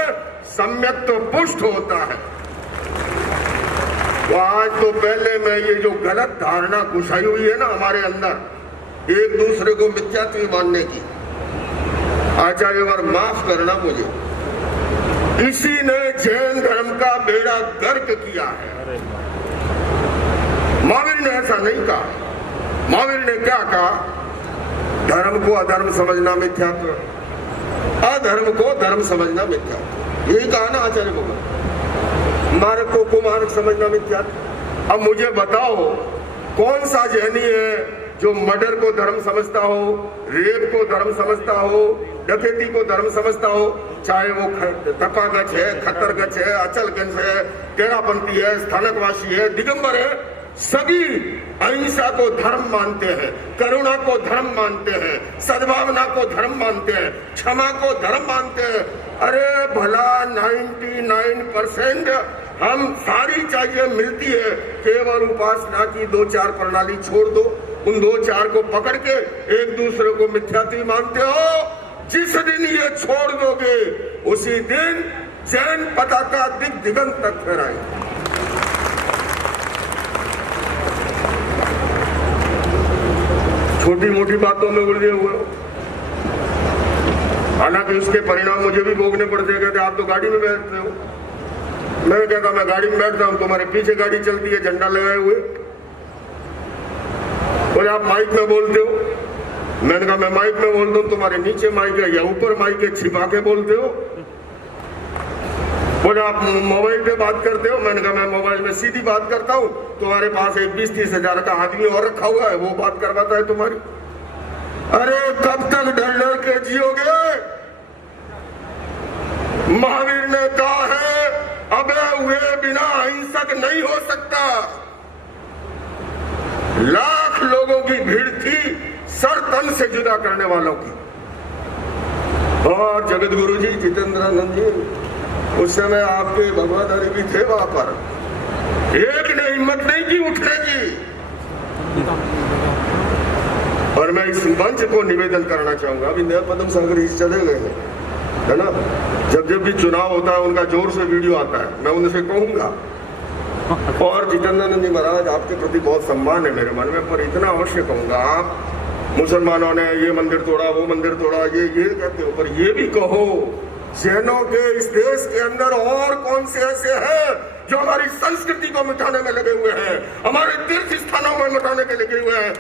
सम्यक्त्व पुष्ट होता है। तो आज तो पहले मैं ये जो गलत धारणा घुसाई हुई है ना हमारे अंदर, एक दूसरे को मिथ्यात्व मानने की, आचार्यवर माफ करना मुझे, इसी ने जैन धर्म का बेड़ा गर्क किया है। महावीर ने ऐसा नहीं कहा। महावीर ने क्या कहा? धर्म को अधर्म समझना मिथ्यात्व, अधर्म को धर्म समझना मिथ्यात्व, यही कहा ना आचार्य भगवान। मार्ग को कुमार्ग समझना मिथ्यात्व। अब मुझे बताओ, कौन सा जैनी है जो मर्डर को धर्म समझता हो, रेप को धर्म समझता हो, डकैती को धर्म समझता हो, चाहे वो तपागच है, खतरगच है, अचलगंज है, तेरापंथी है, स्थानकवासी है, दिगंबर है, सभी अहिंसा को धर्म मानते हैं, करुणा को धर्म मानते हैं, सद्भावना को धर्म मानते हैं, क्षमा को धर्म मानते हैं। अरे भला 99% हम सारी चाहिए मिलती है, केवल उपासना की 2-4 प्रणाली छोड़ दो। उन 2-4 को पकड़ के एक दूसरे को मिथ्यात्व मानते हो। जिस दिन ये छोड़ दोगे उसी दिन जैन पताका दिगंत तक फहराएगी। छोटी मोटी बातों में उलझे हुए हो, हालांकि उसके परिणाम मुझे भी भोगने पड़ते हैं। कहते आप तो गाड़ी में बैठते हो। मैं कहता मैं गाड़ी में बैठता हूं, तुम्हारे पीछे गाड़ी चलती है झंडा लगाए हुए, और आप माइक में बोलते हो। मैंने कहा मैं माइक में बोलता हूं, तुम्हारे नीचे माइक है या ऊपर माइक है, छिपा के बोलते हो। बोले आप मोबाइल पे बात करते हो। मैंने कहा मैं मोबाइल में सीधी बात करता हूँ, तुम्हारे पास एक 20-30 हजार का आदमी और रखा हुआ है, वो बात करवाता है तुम्हारी। अरे कब तक डर डर के जियोगे? महावीर ने कहा है अबे हुए बिना अहिंसक नहीं हो सकता। लाख लोगों की भीड़ थी सर तन से जुदा करने वालों की। और जगत गुरु जी जितेंद्रानंद जी, उस समय आपके भगवाधारी भी थे वहां पर, एक ने हिम्मत नहीं की उठने की। और मैं इस मंच को निवेदन करना चाहूंगा, अभी नया पद्म सागर जी चले गए हैं, है ना, जब जब भी चुनाव होता है उनका जोर से वीडियो आता है, मैं उनसे कहूंगा। और जितेंद्रानंद जी महाराज, आपके प्रति बहुत सम्मान है मेरे मन में, पर इतना अवश्य कहूंगा, आप मुसलमानों ने ये मंदिर तोड़ा, वो मंदिर तोड़ा, ये कहते हो, पर ये भी कहो जैनों के इस देश के अंदर और कौन से ऐसे हैं जो हमारी संस्कृति को मिटाने में लगे हुए हैं, हमारे तीर्थ स्थानों में मिटाने के लगे हुए हैं,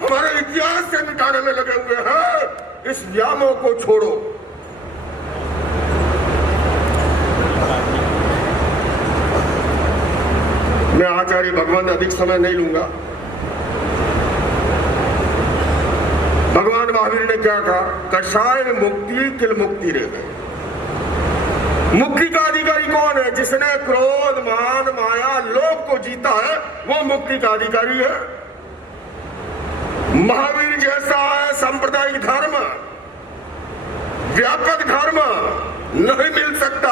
हमारे इतिहास से मिटाने में लगे हुए हैं। इस व्यामोह को छोड़ो। मैं आचार्य भगवान अधिक समय नहीं लूंगा। भगवान महावीर ने क्या कहा? कषाय मुक्ति किल मुक्ति रे गए। मुक्ति का अधिकारी कौन है? जिसने क्रोध, मान, माया, लोभ को जीता है, वो मुक्ति का अधिकारी है। महावीर जैसा है सांप्रदायिक धर्म, व्यापक धर्म, नहीं मिल सकता।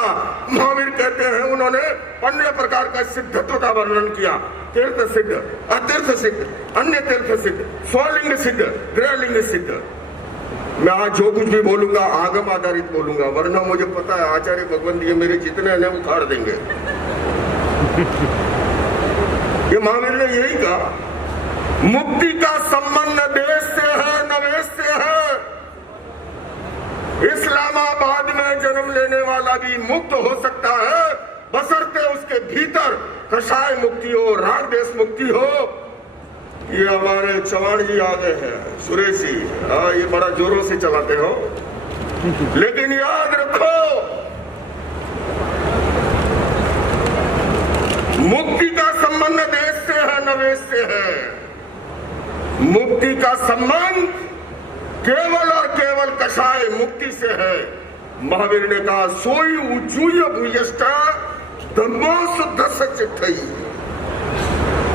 महावीर कहते हैं, उन्होंने 15 प्रकार का सिद्धत्व का वर्णन किया। तीर्थ सिद्ध, अतीर्थ सिद्ध, अन्य तीर्थ सिद्ध, स्वलिंग सिद्ध, गृहलिंग सिद्ध। मैं आज जो कुछ भी बोलूंगा आगम आधारित बोलूंगा, वरना मुझे पता है आचार्य भगवंत ये मेरे जितने हैं उखाड़ देंगे। ये महावीर ने यही कहा, मुक्ति का संबंध देश से है न वेश से है। इस्लामाबाद में जन्म लेने वाला भी मुक्त हो सकता है, बशर्ते उसके भीतर कषाय मुक्ति हो, राग देश मुक्ति हो। ये हमारे चौहान जी आ गए हैं, सुरेश जी, ये बड़ा जोरों से चलाते हो, लेकिन याद रखो मुक्ति का संबंध देश से है न वेश से है। मुक्ति का संबंध केवल और केवल कषाय मुक्ति से है। महावीर ने कहा, सोई उचूय भूयष्टा धम्मो शुद्ध सचिठई।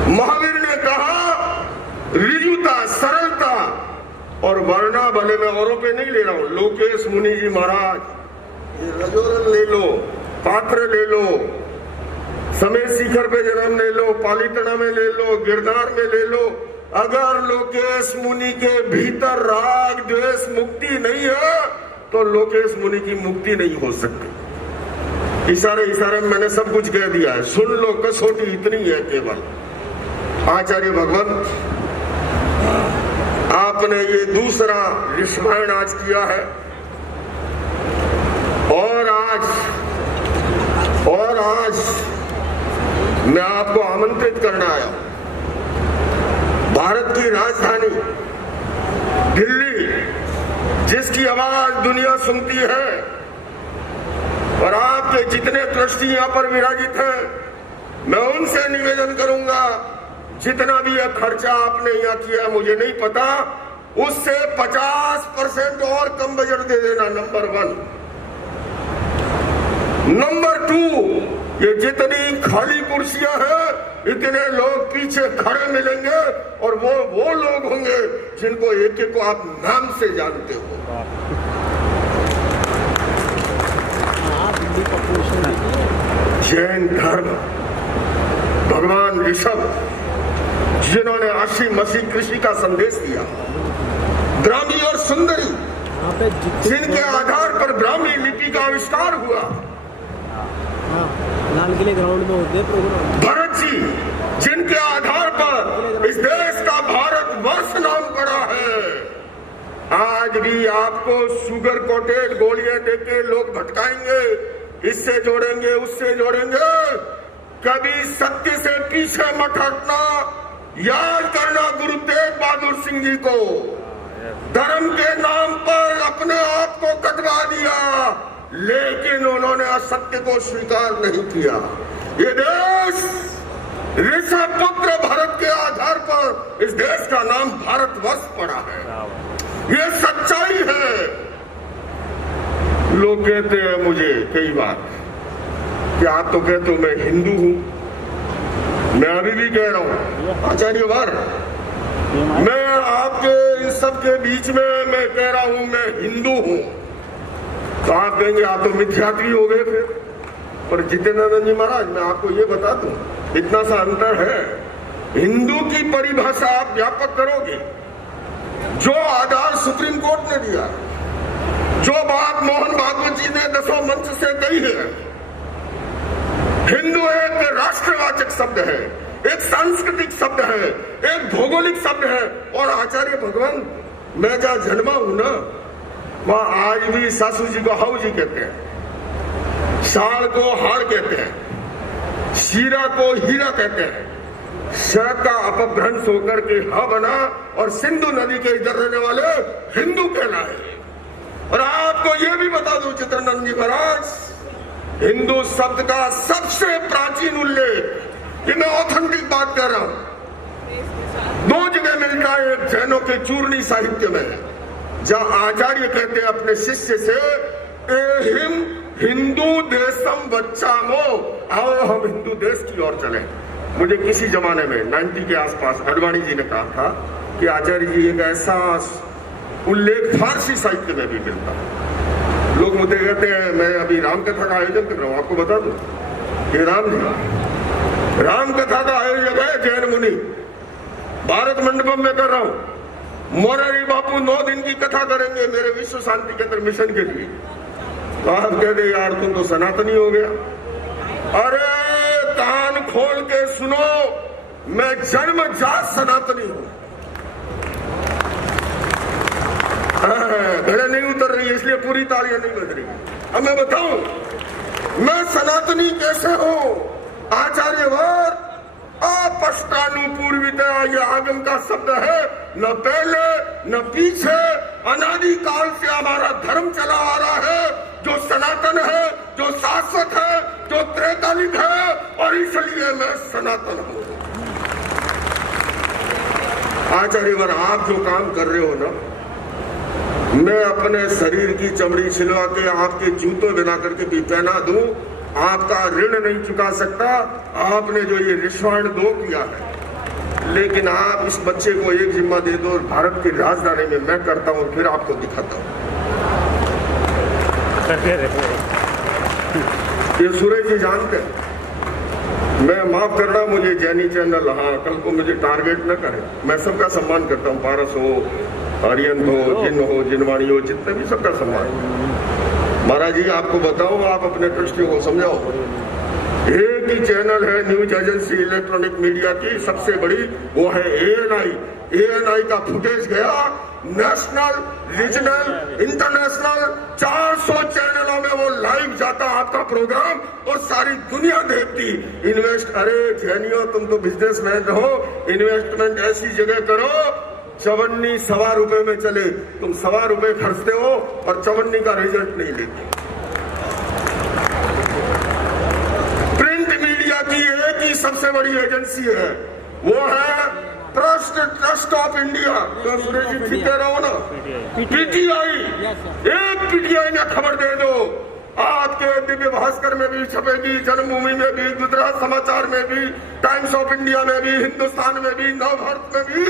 महावीर ने कहा, ऋजुता, सरलता और वर्णा भले मैं औरों पे नहीं ले रहा हूं, लोकेश मुनि जी महाराज, ये रजोरन ले लो, पात्र ले लो, समय शिखर पे जन्म ले लो, पालीताना में ले लो, गिरनार में ले लो। अगर लोकेश मुनि के भीतर राग द्वेष मुक्ति नहीं है तो लोकेश मुनि की मुक्ति नहीं हो सकती। इशारे इशारे में मैंने सब कुछ कह दिया है, सुन लो, कसौटी इतनी है केवल। आचार्य भगवंत, आपने ये दूसरा ऋषभायन आज किया है और आज मैं आपको आमंत्रित करना आया। भारत की राजधानी दिल्ली, जिसकी आवाज दुनिया सुनती है, और आपके जितने ट्रस्टी यहाँ पर विराजित हैं, मैं उनसे निवेदन करूंगा, जितना भी यह खर्चा आपने यहाँ किया मुझे नहीं पता, उससे 50% और कम बजट दे देना, नंबर 1। नंबर 2, ये जितनी खाली कुर्सियां हैं, इतने लोग पीछे खड़े मिलेंगे और वो लोग होंगे जिनको एक एक को आप नाम से जानते हो। जैन धर्म, भगवान ऋषभ जिन्होंने अशी मसी कृषि का संदेश दिया, ब्राह्मी और सुंदरी जिनके आधार पर ब्राह्मी लिपि का आविष्कार हुआ, लाल किले ग्राउंड में होते प्रोग्राम, भरत जी जिनके आधार पर इस देश का भारत वर्ष नाम पड़ा है। आज भी आपको शुगर कोटेड गोलियां देके लोग भटकाएंगे, इससे जोड़ेंगे उससे जोड़ेंगे। कभी सत्य से पीछे मत हटना। याद करना गुरु तेग बहादुर सिंह जी को, धर्म के नाम पर अपने आप को कटवा दिया, लेकिन उन्होंने असत्य को स्वीकार नहीं किया। ये देश ऋषभ पुत्र भरत के आधार पर इस देश का नाम भारतवर्ष पड़ा है, ये सच्चाई है। लोग कहते हैं मुझे कई बार कि आप तो कहते हो मैं हिंदू हूं, मैं अभी भी कह रहा हूं आचार्य वर, मैं आपके इन सब के बीच में मैं कह रहा हूं मैं हिंदू हूं, तो आप कहेंगे आप तो मिथ्यात्वी हो गए फिर। पर जितेंद्र जी महाराज, मैं आपको ये बता दूं, इतना सा अंतर है। हिंदू की परिभाषा आप व्यापक करोगे, जो आधार सुप्रीम कोर्ट ने दिया, जो बात मोहन भागवत जी ने 10 मंच से कही है, हिंदू एक राष्ट्रवाचक शब्द है, एक सांस्कृतिक शब्द है, एक भौगोलिक शब्द है। और आचार्य भगवान, मैं जहां जन्मा हूं ना, वहां आज भी सासू जी को हाउ जी कहते हैं, साल को हाड़ कहते हैं, शीरा को हीरा कहते हैं। श का अपभ्रंश होकर के ह बना और सिंधु नदी के इधर रहने वाले हिंदू कहलाए। और आपको यह भी बता दूं चित्रानंद जी महाराज, हिंदू शब्द का सबसे प्राचीन उल्लेख, ये मैं ऑथेंटिक बात कर रहा हूं, 2 जगह मिलता है। एक जैनों के चूर्णी साहित्य में, जहां आचार्य कहते हैं अपने शिष्य से, एहिम हिंदू देशम बच्चामो, आओ हम हिंदू देश की ओर चले। मुझे किसी जमाने में 90 के आसपास अडवाणी जी ने कहा था कि आचार्य जी एक ऐसा उल्लेख फारसी साहित्य में भी मिलता है। लोग मुझे कहते हैं मैं अभी राम कथा का आयोजन कर रहा हूं, आपको बता दूं ये राम कथा का आयोजक है जैन मुनि, भारत मंडपम में कर रहा हूं। मोरारी बापू 9 दिन की कथा करेंगे मेरे विश्व शांति केंद्र मिशन के लिए। तो आप कहते यार तुम तो सनातनी हो गया। अरे कान खोल के सुनो, मैं जन्मजात सनातनी हूं। घड़े नहीं उतर रही है इसलिए पूरी तालियां नहीं बज रही। अब मैं बताऊं मैं सनातनी कैसे हूं। आचार्यवर अपष्टानुपूर्वितया ये आगम का शब्द है, न पहले न पीछे, अनादि काल से हमारा धर्म चला आ रहा है, जो सनातन है, जो शाश्वत है, जो त्रैकालिक है, और इसलिए मैं सनातन हूं। आचार्यवर आप जो काम कर रहे हो ना, मैं अपने शरीर की चमड़ी छिलवा के आपके जूतों बना करके भी पहना दूं, आपका ऋण नहीं चुका सकता। आपने जो ये ऋषवाण 2 किया है, लेकिन आप इस बच्चे को एक जिम्मा दे दो, भारत की राजधानी में मैं करता हूं, फिर आपको दिखाता हूं। ये सूरज जी जानते हैं, मैं माफ करना मुझे जैनी चैनल, हाँ कल को मुझे टारगेट न करे। मैं सबका सम्मान करता हूँ, पारस हो, आर्यन हो, जिन हो, जिनवाणी हो, जितने भी सबका सम्मान। महाराज जी आपको बताऊं, आप अपने ट्रस्टियों को समझाओ, एक ही चैनल है न्यूज एजेंसी इलेक्ट्रॉनिक मीडिया की सबसे बड़ी, वो है ANI। ANI का फुटेज गया नेशनल, रीजनल, इंटरनेशनल 400 चैनलों में वो लाइव जाता आपका प्रोग्राम, और सारी दुनिया देखती। इन्वेस्ट, अरे जैनियो तुम तो बिजनेसमैन रहो, इन्वेस्टमेंट ऐसी जगह करो चवन्नी ₹1.25 में चले। तुम ₹1.25 खर्चते हो और चवन्नी का रिजल्ट नहीं लेते। प्रिंट मीडिया की एक ही सबसे बड़ी एजेंसी है, वो है ट्रस्ट ऑफ इंडिया। तो सुरेश जी ठीक कह रहा हो ना, PTI। एक PTI ने खबर दे दो, आपके दिव्य भास्कर में भी छपेगी, जन्मभूमि में भी, गुजरात समाचार में भी, टाइम्स ऑफ इंडिया में भी, हिंदुस्तान में भी, नवभारत में भी,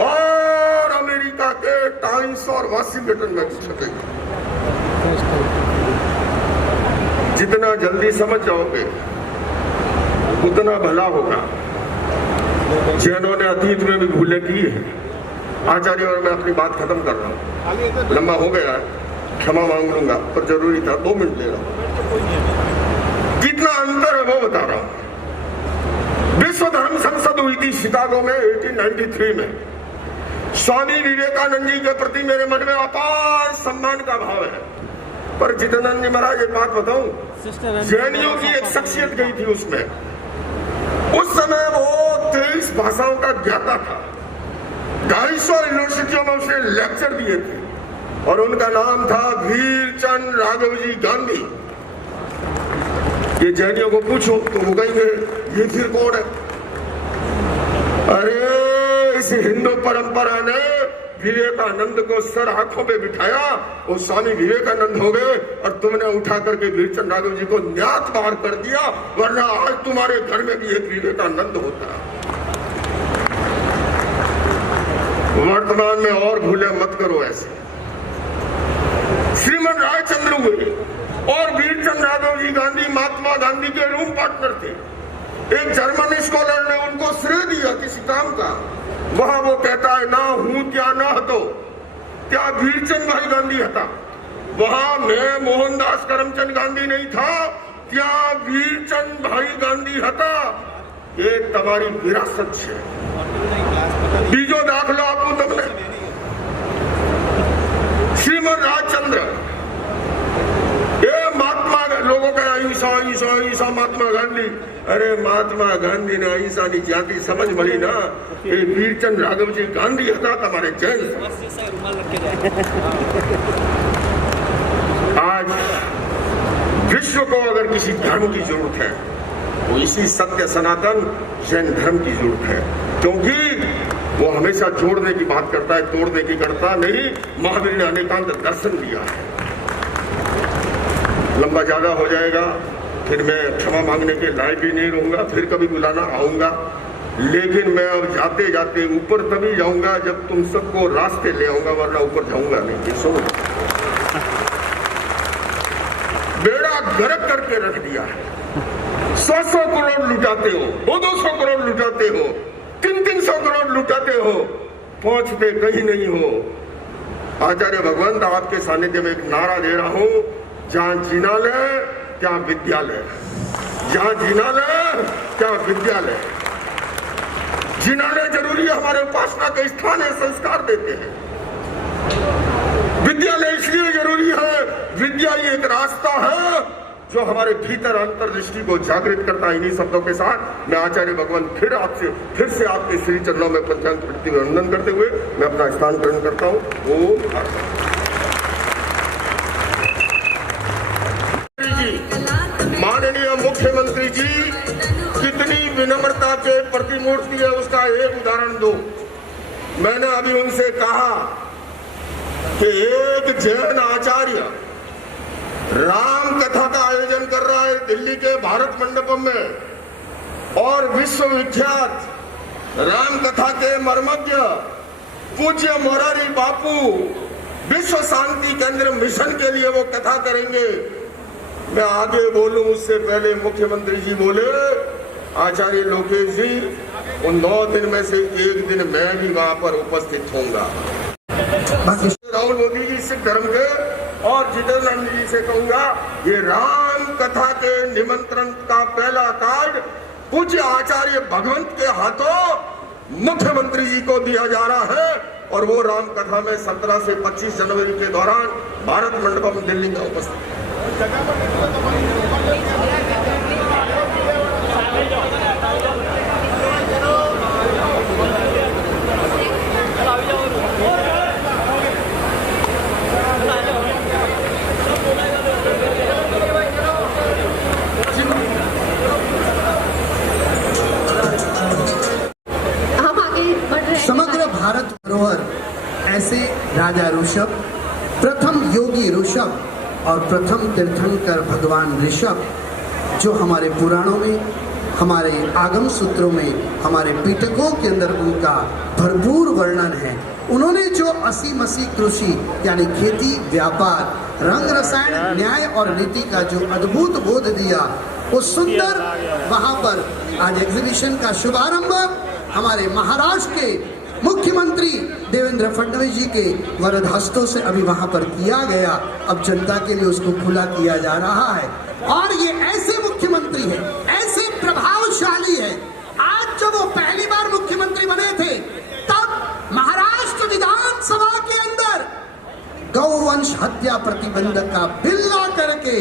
और अमेरिका के टाइम्स और वाशिंगटन में भी छपेगी। जितना जल्दी समझ जाओगे उतना भला होगा। जैनों ने अतीत में भी भूले की है। आचार्य, और मैं अपनी बात खत्म कर रहा हूँ, लंबा हो गया है, क्षमा मांग लूंगा, पर जरूरी था, 2 मिनट ले रहा हूँ। कितना अंतर है वो बता रहा हूँ। विश्व धर्म संसद हुई थी शिकागो में 1893 में। स्वामी विवेकानंद जी के प्रति मेरे मन में अपार सम्मान का भाव है, पर जितनानंद जी महाराज एक बात बताऊं, जैनियों की एक शख्सियत गई थी उसमें। उस समय वो 23 भाषाओं का ज्ञाता था, 250 यूनिवर्सिटियों में उसने लेक्चर दिए थे, और उनका नाम था वीरचंद राघवजी गांधी। ये जैनियों को पूछो तो वो कहेंगे ये फिर कौन है? अरे इस हिंदू परंपरा ने विवेकानंद को सर आंखों पे बिठाया, वो स्वामी विवेकानंद हो गए, और तुमने उठा करके वीरचंद राघव जी को न्यात बाहर कर दिया, वरना आज तुम्हारे घर में भी एक विवेकानंद होता। वर्तमान में और भूले मत करो ऐसे। श्रीमद रायचंद्र हुए और वीरचंद राघव जी गांधी महात्मा गांधी के रूम पार्टनर थे। एक जर्मन स्कॉलर ने उनको श्रेय दिया किसी काम का, वहां वो कहता है ना हूं क्या ना हतो, क्या वीरचंद भाई गांधी था? वहां मैं मोहनदास करमचंद गांधी नहीं था, क्या वीरचंद भाई गांधी था? ये तमारी विरासत है। बीजो दाखला आपको तुमने श्रीमद राजचंद्र, ये महात्मा लोगों का अहिंसा अहिंसा अहिंसा महात्मा गांधी। अरे महात्मा गांधी ने अहिंसा की जाति समझ मरी ना, ये वीरचंद राघव जी गांधी था हमारे जैन। आज विश्व को अगर किसी धर्म की जरूरत है तो इसी सत्य सनातन जैन धर्म की जरूरत है, क्योंकि वो हमेशा जोड़ने की बात करता है, तोड़ने की करता नहीं। महावीर ने अनेकांत दर्शन दिया है। लंबा ज्यादा हो जाएगा, फिर मैं क्षमा मांगने के लायक भी नहीं रहूंगा, फिर कभी बुलाना आऊंगा। लेकिन मैं अब जाते जाते ऊपर तभी जाऊंगा जब तुम सबको रास्ते ले आऊंगा, वरना ऊपर जाऊंगा नहीं। सुनो, गर्क करके रख दिया है। 100 करोड़ लुटाते हो, 200 करोड़ लुटाते हो, 300 करोड़ लुटाते हो, पहुंचते कहीं नहीं हो। आचार्य भगवंत आपके सानिध्य में एक नारा दे रहा हूं, जहां जिनालय क्या विद्यालय, जहां जिनालय क्या विद्यालय। जिनालय जरूरी है, हमारे उपासना का स्थान है, संस्कार देते हैं। विद्यालय इसलिए जरूरी है, विद्या ही एक रास्ता है जो हमारे भीतर अंतर्दृष्टि को जागृत करता है। इन्हीं शब्दों के साथ मैं आचार्य भगवंत फिर से आपके श्री चरणों में पंचांग प्रति वंदन करते हुए मैं अपना स्थान ग्रहण करता हूँ। ओम माननीय मुख्यमंत्री जी, कितनी विनम्रता के प्रतिमूर्ति है, उसका एक उदाहरण दो। मैंने अभी उनसे कहा कि एक जैन आचार्य राम कथा का आयोजन कर रहा है दिल्ली के भारत मंडपम में, और विश्वविख्यात राम कथा के मर्मज्ञ पूज्य मोरारी बापू विश्व शांति केंद्र मिशन के लिए वो कथा करेंगे। मैं आगे बोलूं उससे पहले मुख्यमंत्री जी बोले, आचार्य लोकेश जी, उन 9 दिन में से एक दिन मैं भी वहां पर उपस्थित होऊंगा। राहुल मोदी जी सिख धर्म के और जितेंद्र जी से कहूंगा, ये राम कथा के निमंत्रण का पहला कार्ड पूज्य आचार्य भगवंत के हाथों मुख्यमंत्री जी को दिया जा रहा है, और वो राम कथा में 17 से 25 जनवरी के दौरान भारत मंडपम दिल्ली का उपस्थित। समग्र भारत धरोहर ऐसे राजा ऋषभ, प्रथम योगी ऋषभ और प्रथम तीर्थंकर भगवान ऋषभ, जो हमारे पुराणों में, हमारे आगम सूत्रों में, हमारे पिटकों के अंदर उनका भरपूर वर्णन है। उन्होंने जो 80-80 कृषि यानी खेती, व्यापार, रंग रसायन, न्याय और नीति का जो अद्भुत बोध दिया, वो सुंदर वहां पर आज एग्जीबिशन का शुभारंभ हमारे महाराष्ट्र के मुख्यमंत्री देवेंद्र फडणवीस जी के वरद हस्तों से अभी वहां पर किया गया। अब जनता के लिए उसको खुला किया जा रहा है, और ये ऐसे मुख्यमंत्री है, ऐसे प्रभावशाली है। आज जब वो पहली बार मुख्यमंत्री बने थे, तब महाराष्ट्र विधानसभा के अंदर गौवंश हत्या प्रतिबंध का बिल ला करके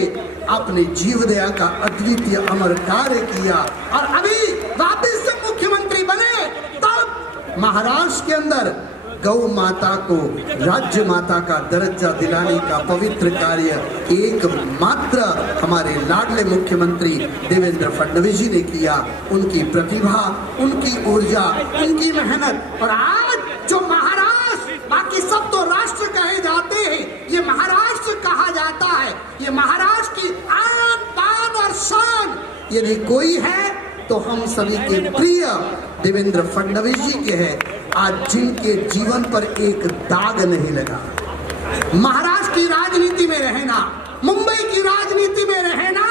अपने जीवदया का अद्वितीय अमर कार्य किया, और अभी वापस से मुख्यमंत्री बने तब महाराष्ट्र के अंदर गौ माता को राज्य माता का दर्जा दिलाने का पवित्र कार्य एकमात्र हमारे लाडले मुख्यमंत्री देवेंद्र फडणवीस जी ने किया। उनकी प्रतिभा, उनकी ऊर्जा, उनकी मेहनत, और आज जो महाराष्ट्र, बाकी सब तो राष्ट्र कहे जाते हैं, ये महाराष्ट्र कहा जाता है। ये महाराष्ट्र की आन बान और शान यदि कोई है तो हम सभी के प्रिय देवेंद्र फडणवीस जी के हैं, आज जिनके जीवन पर एक दाग नहीं लगा। महाराष्ट्र की राजनीति में रहना, मुंबई की राजनीति में रहना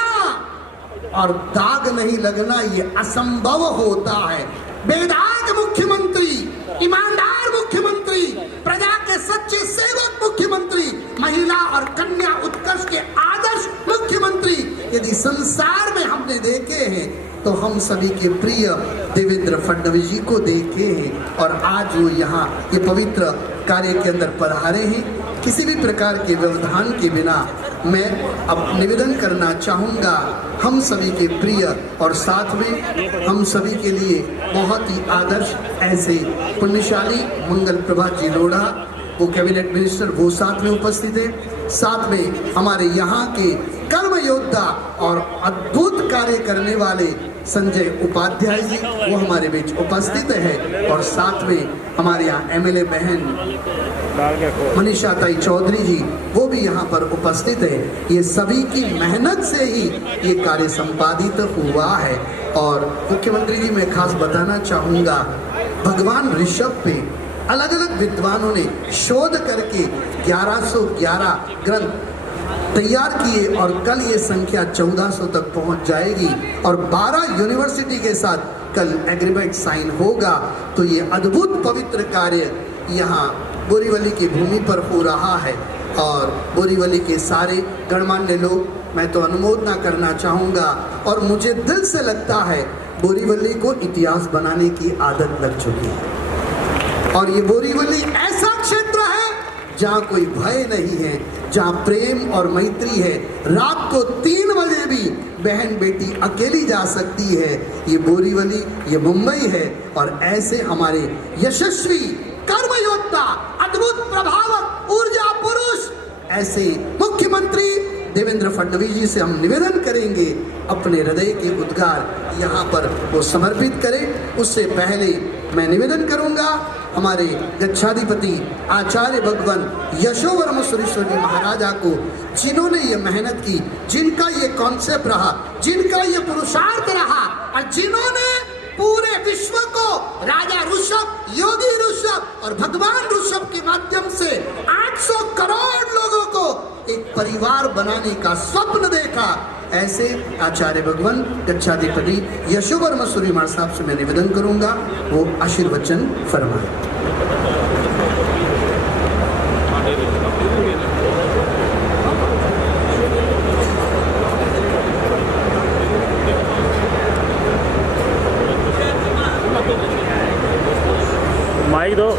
और दाग नहीं लगना, ये असंभव होता है। बेदाग मुख्यमंत्री, ईमानदार मुख्यमंत्री, प्रजा के सच्चे सेवक मुख्यमंत्री, महिला और कन्या उत्कर्ष के आदर्श मुख्यमंत्री यदि संसार में हमने देखे हैं तो हम सभी के प्रिय देवेंद्र फडणवीस जी को देखे हैं, और आज वो यहाँ ये पवित्र कार्य के अंदर पधारे हैं। किसी भी प्रकार के व्यवधान के बिना मैं अब निवेदन करना चाहूँगा, हम सभी के प्रिय और साथ में हम सभी के लिए बहुत ही आदर्श ऐसे पुण्यशाली मंगल प्रभात जी लोढ़ा, वो कैबिनेट मिनिस्टर, वो साथ में उपस्थित है। साथ में हमारे यहाँ के कर्म योद्धा और अद्भुत कार्य करने वाले संजय उपाध्याय जी, वो हमारे बीच उपस्थित है, और साथ में हमारे यहाँ एमएलए बहन मनीषा ताई चौधरी जी, वो भी यहाँ पर उपस्थित है। ये सभी की मेहनत से ही ये कार्य संपादित हुआ है। और मुख्यमंत्री जी मैं खास बताना चाहूँगा, भगवान ऋषभ पे अलग अलग विद्वानों ने शोध करके 1111 ग्रंथ तैयार किए और कल ये संख्या 1400 तक पहुंच जाएगी और 12 यूनिवर्सिटी के साथ कल एग्रीमेंट साइन होगा। तो ये अद्भुत पवित्र कार्य यहाँ बोरीवली की भूमि पर हो रहा है और बोरीवली के सारे गणमान्य लोग, मैं तो अनुमोदना करना चाहूँगा और मुझे दिल से लगता है बोरीवली को इतिहास बनाने की आदत लग चुकी है और ये बोरीवली ऐसा क्षेत्र है जहाँ कोई भय नहीं है, जहाँ प्रेम और मैत्री है। रात को 3 बजे भी बहन बेटी अकेली जा सकती है। ये बोरीवली, ये मुंबई है और ऐसे हमारे यशस्वी कर्मयोद्धा, अद्भुत प्रभावक ऊर्जा पुरुष, ऐसे मुख्यमंत्री देवेंद्र फडणवीस जी से हम निवेदन करेंगे अपने हृदय के उद्गार यहाँ पर वो समर्पित करें। उससे पहले मैं निवेदन करूंगा हमारे गच्छाधिपति आचार्य भगवान यशोवर्म सुरेश्वर जी महाराजा को, जिन्होंने ये मेहनत की, जिनका ये कॉन्सेप्ट रहा, जिनका ये पुरुषार्थ रहा और जिन्होंने पूरे विश्व को राजा ऋषभ, योगी ऋषभ और भगवान ऋषभ के माध्यम से 800 करोड़ लोगों को एक परिवार बनाने का स्वप्न देखा। ऐसे आचार्य भगवान गच्छाधिपति यशोवर्म सूरी महाराज साहब से मैं निवेदन करूंगा वो आशीर्वचन फरमाए। माइक दो,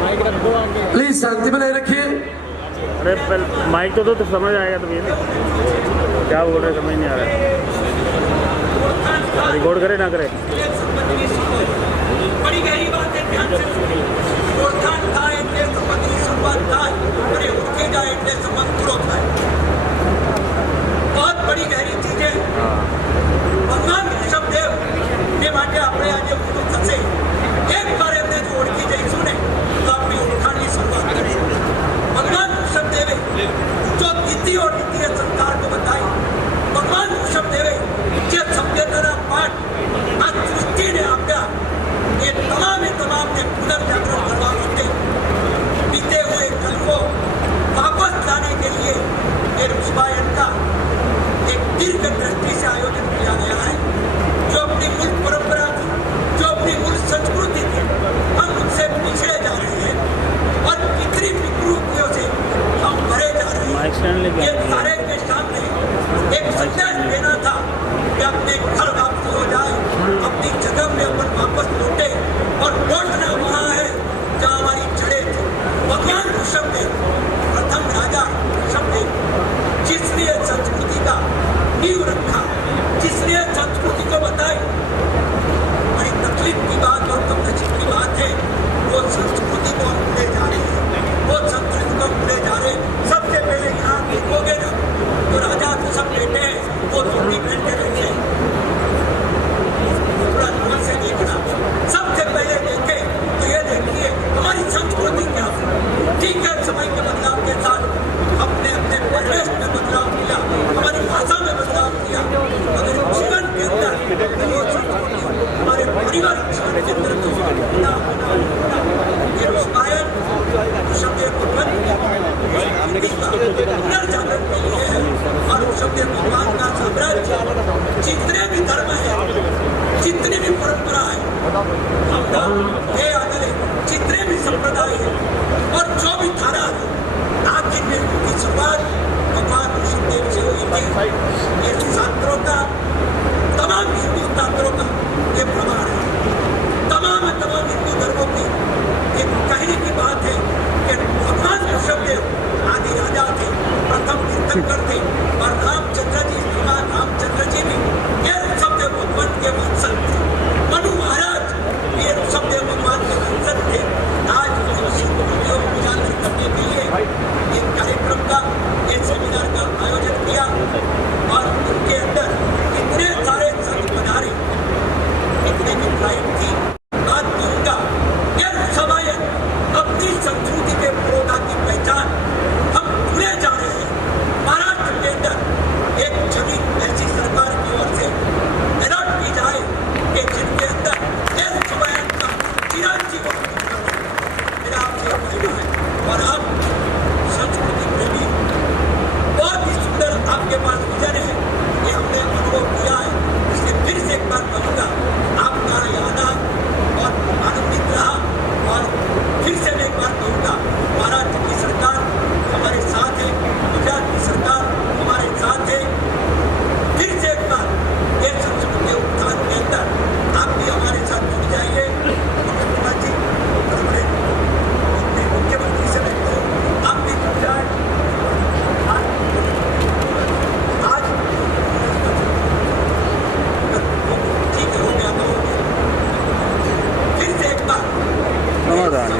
माइक रख दो आगे। प्लीज शांति बनाए रखिए। अरे माइक तो समझ आएगा तुम्हें क्या बोल रहे, समझ नहीं आ रहा है। रिकॉर्ड करे ना करे। बड़ी गहरी बात है, ध्यान से प्रोत्साहन था એટલે સંબંધની શરૂઆત થાય અને ઉઠી જાય એટલે સંબંધ પૂરો થાય। बहुत बड़ी गहरी चीज है। ભગવાન ઋષભદેવ જે માટે આપણે આજે પૂરું થશે, એક વાર એમને જો ઓળખી જઈશું ને તો આપણી ઓળખાણની શરૂઆત કરીશું। ભગવાન ऋषभदेवे जो द्वितीय और द्वितीय संस्कार को बताई, भगवान ऋषभदेवे જે સભ્યતાના પાઠ આ સૃષ્ટિને આપ્યા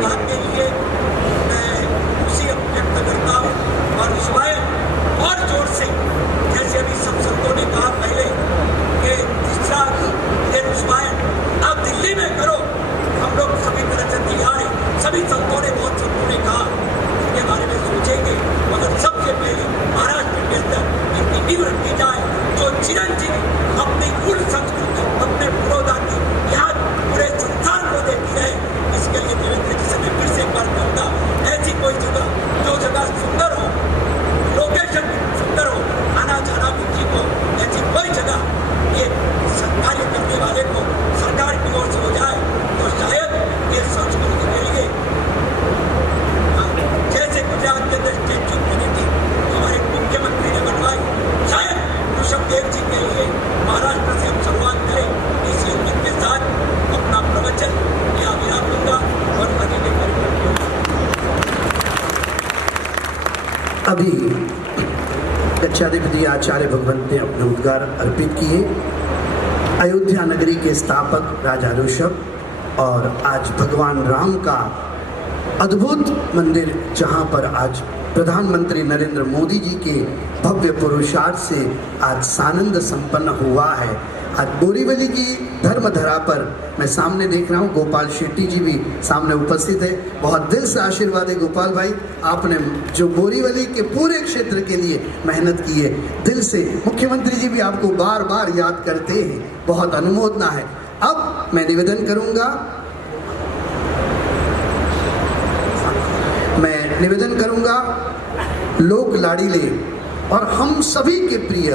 आशीर्वाद के लिए मैं खुशी व्यक्त करता हूँ। और शिवायत और जोर से, जैसे अभी सब संतों ने कहा पहले कि तीसरा दिन शिवायत आप दिल्ली में करो, हम लोग सभी तरह से तैयार हैं। सभी संतों ने, बहुत संतों ने कहा इसके बारे में सोचेंगे, मगर सबसे पहले महाराष्ट्र के अंदर इतनी नींव रखी जाए जो चिरंजीवी अपनी मूल संस्कृति, अपने पुरोधा की याद पूरे संसार को देती रहे। इसके लिए देवेंद्र जी से मैं फिर से एक बार कहूँगा, ऐसी कोई जगह जो जगह सुंदर हो, लोकेशन सुंदर हो, आना जाना भी हो, ऐसी कोई जगह ये कार्य करने वाले को सरकार की ओर से हो जाए तो शायद ये संस्कृति के लिए, जैसे गुजरात के अंदर स्टैच्यू ऑफ यूनिटी हमारे मुख्यमंत्री ने बनवाई, शायद ऋषभ देव जी के लिए महाराष्ट्र से हम शुरुआत करें। इसी उम्मीद के साथ अपना प्रवचन यहाँ विराम दूंगा और आगे के कार्यक्रम अभी कक्षाधिपति आचार्य भगवंत ने अपने उद्गार अर्पित किए। अयोध्या नगरी के स्थापक राजा ऋषभ और आज भगवान राम का अद्भुत मंदिर, जहां पर आज प्रधानमंत्री नरेंद्र मोदी जी के भव्य पुरुषार्थ से आज सानंद संपन्न हुआ है। आज बोरीवली की धर्मधरा पर मैं सामने देख रहा हूँ, गोपाल शेट्टी जी भी सामने उपस्थित है। बहुत दिल से आशीर्वाद है गोपाल भाई, आपने जो बोरीवली के पूरे क्षेत्र के लिए मेहनत की है, दिल से मुख्यमंत्री जी भी आपको बार बार याद करते हैं, बहुत अनुमोदना है। अब मैं निवेदन करूंगा लोक लाडीले और हम सभी के प्रिय,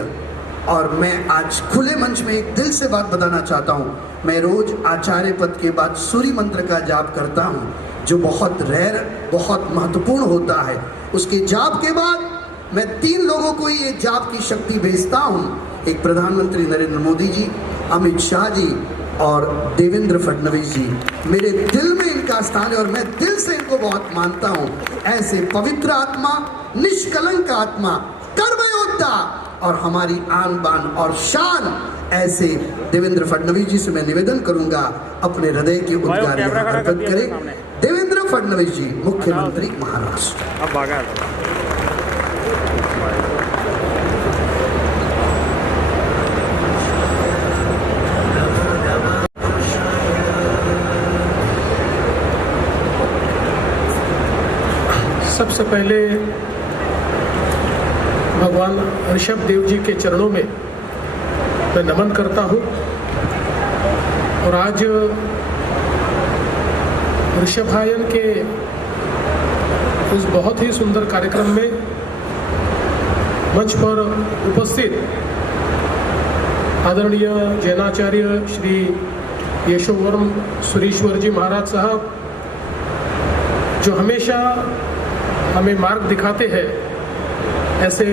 और मैं आज खुले मंच में एक दिल से बात बताना चाहता हूं। मैं रोज आचार्य पद के बाद सूर्य मंत्र का जाप करता हूं, जो बहुत रेयर, बहुत महत्वपूर्ण होता है। उसके जाप के बाद मैं 3 लोगों को ये जाप की शक्ति भेजता हूं, एक प्रधानमंत्री नरेंद्र मोदी जी, अमित शाह जी और देवेंद्र फडणवीस जी। मेरे दिल में इनका स्थान है और मैं दिल से इनको बहुत मानता हूं। ऐसे पवित्र आत्मा, निष्कलंक आत्मा, कर्मयोद्धा और हमारी आन बान और शान, ऐसे देवेंद्र फडणवीस जी से मैं निवेदन करूंगा अपने हृदय के उद्गार अर्पित करें। देवेंद्र फडणवीस जी, मुख्यमंत्री महाराष्ट्र। सबसे पहले भगवान ऋषभ देव जी के चरणों में मैं नमन करता हूँ। और आज ऋषभायन के इस बहुत ही सुंदर कार्यक्रम में मंच पर उपस्थित आदरणीय जैनाचार्य श्री यशोवरम सुरेश्वर जी महाराज साहब, जो हमेशा हमें मार्ग दिखाते हैं, ऐसे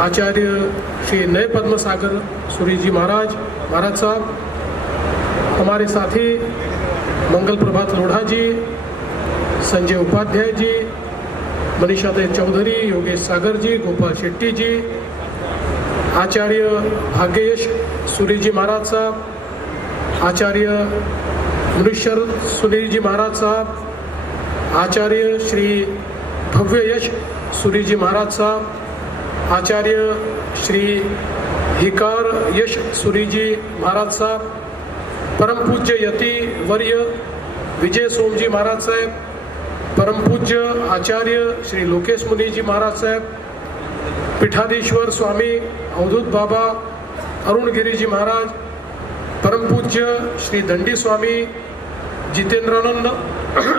आचार्य श्री नए पद्म सागर सूरी जी महाराज साहब, हमारे साथी मंगल प्रभात लोढ़ा जी, संजय उपाध्याय जी, मनीषा दे चौधरी, योगेश सागर जी, गोपाल शेट्टी जी, आचार्य भाग्ययश सूरी जी महाराज साहब, आचार्य मुनीश्वर सुनील जी महाराज साहब, आचार्य श्री भव्य यश सूरी जी महाराज साहब, आचार्य श्री हिकार यश सूरी जी महाराज साहब, परम पूज्य यति वर्य विजय सोम जी महाराज साहब, परम पूज्य आचार्य श्री लोकेश मुनि जी महाराज साहब, पीठाधीश्वर स्वामी अवधूत बाबा अरुण गिरी जी महाराज, परम पूज्य श्री दंडी स्वामी जितेंद्रानंद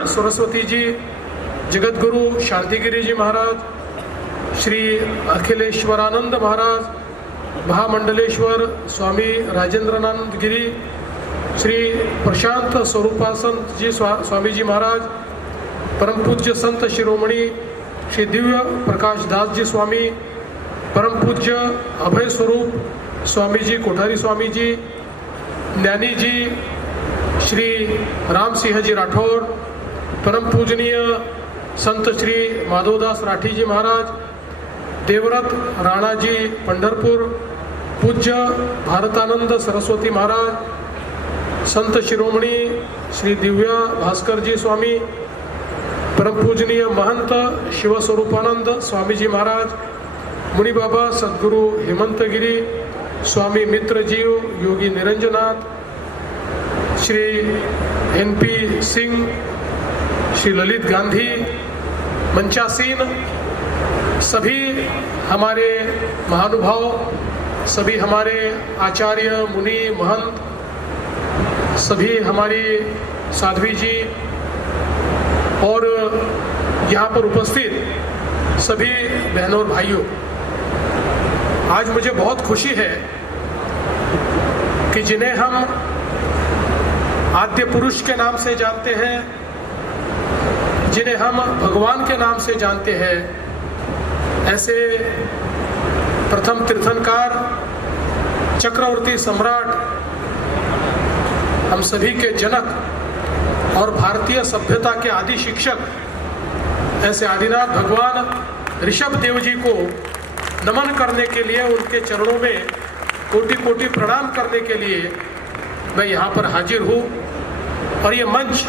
सरस्वती जी, जगतगुरु शांतिगिरी जी महाराज, श्री अखिलेश्वरानंद महाराज, महामंडलेश्वर स्वामी राजेंद्रानंद गिरी, श्री प्रशांत स्वरूपासंत जी स्वामी जी महाराज, परम पूज्य संत शिरोमणि श्री दिव्य प्रकाश दास जी स्वामी, परम पूज्य अभय स्वरूप स्वामी जी कोठारी स्वामी जी, ज्ञानी जी श्री राम सिंह जी राठौर, परम पूजनीय संत श्री माधवदास राठी जी महाराज, देवरथ राणा जी पंढरपुर, पूज्य भारतानंद सरस्वती महाराज, संत शिरोमणि श्री दिव्या भास्कर जी स्वामी, परम पूजनीय महंत शिव स्वरूपानंद स्वामी जी महाराज, मुनि बाबा सदगुरु हेमंत गिरी, स्वामी मित्र जीव, योगी निरंजनाथ, श्री NP सिंह, श्री ललित गांधी, मंचासीन, सभी हमारे महानुभाव, सभी हमारे आचार्य मुनि महंत, सभी हमारी साध्वी जी और यहाँ पर उपस्थित सभी बहनों और भाइयों, आज मुझे बहुत खुशी है कि जिन्हें हम आद्य पुरुष के नाम से जानते हैं, जिन्हें हम भगवान के नाम से जानते हैं, ऐसे प्रथम तीर्थंकर, चक्रवर्ती सम्राट, हम सभी के जनक और भारतीय सभ्यता के आदि शिक्षक, ऐसे आदिनाथ भगवान ऋषभ देव जी को नमन करने के लिए, उनके चरणों में कोटि कोटि प्रणाम करने के लिए मैं यहाँ पर हाजिर हूँ। और ये मंच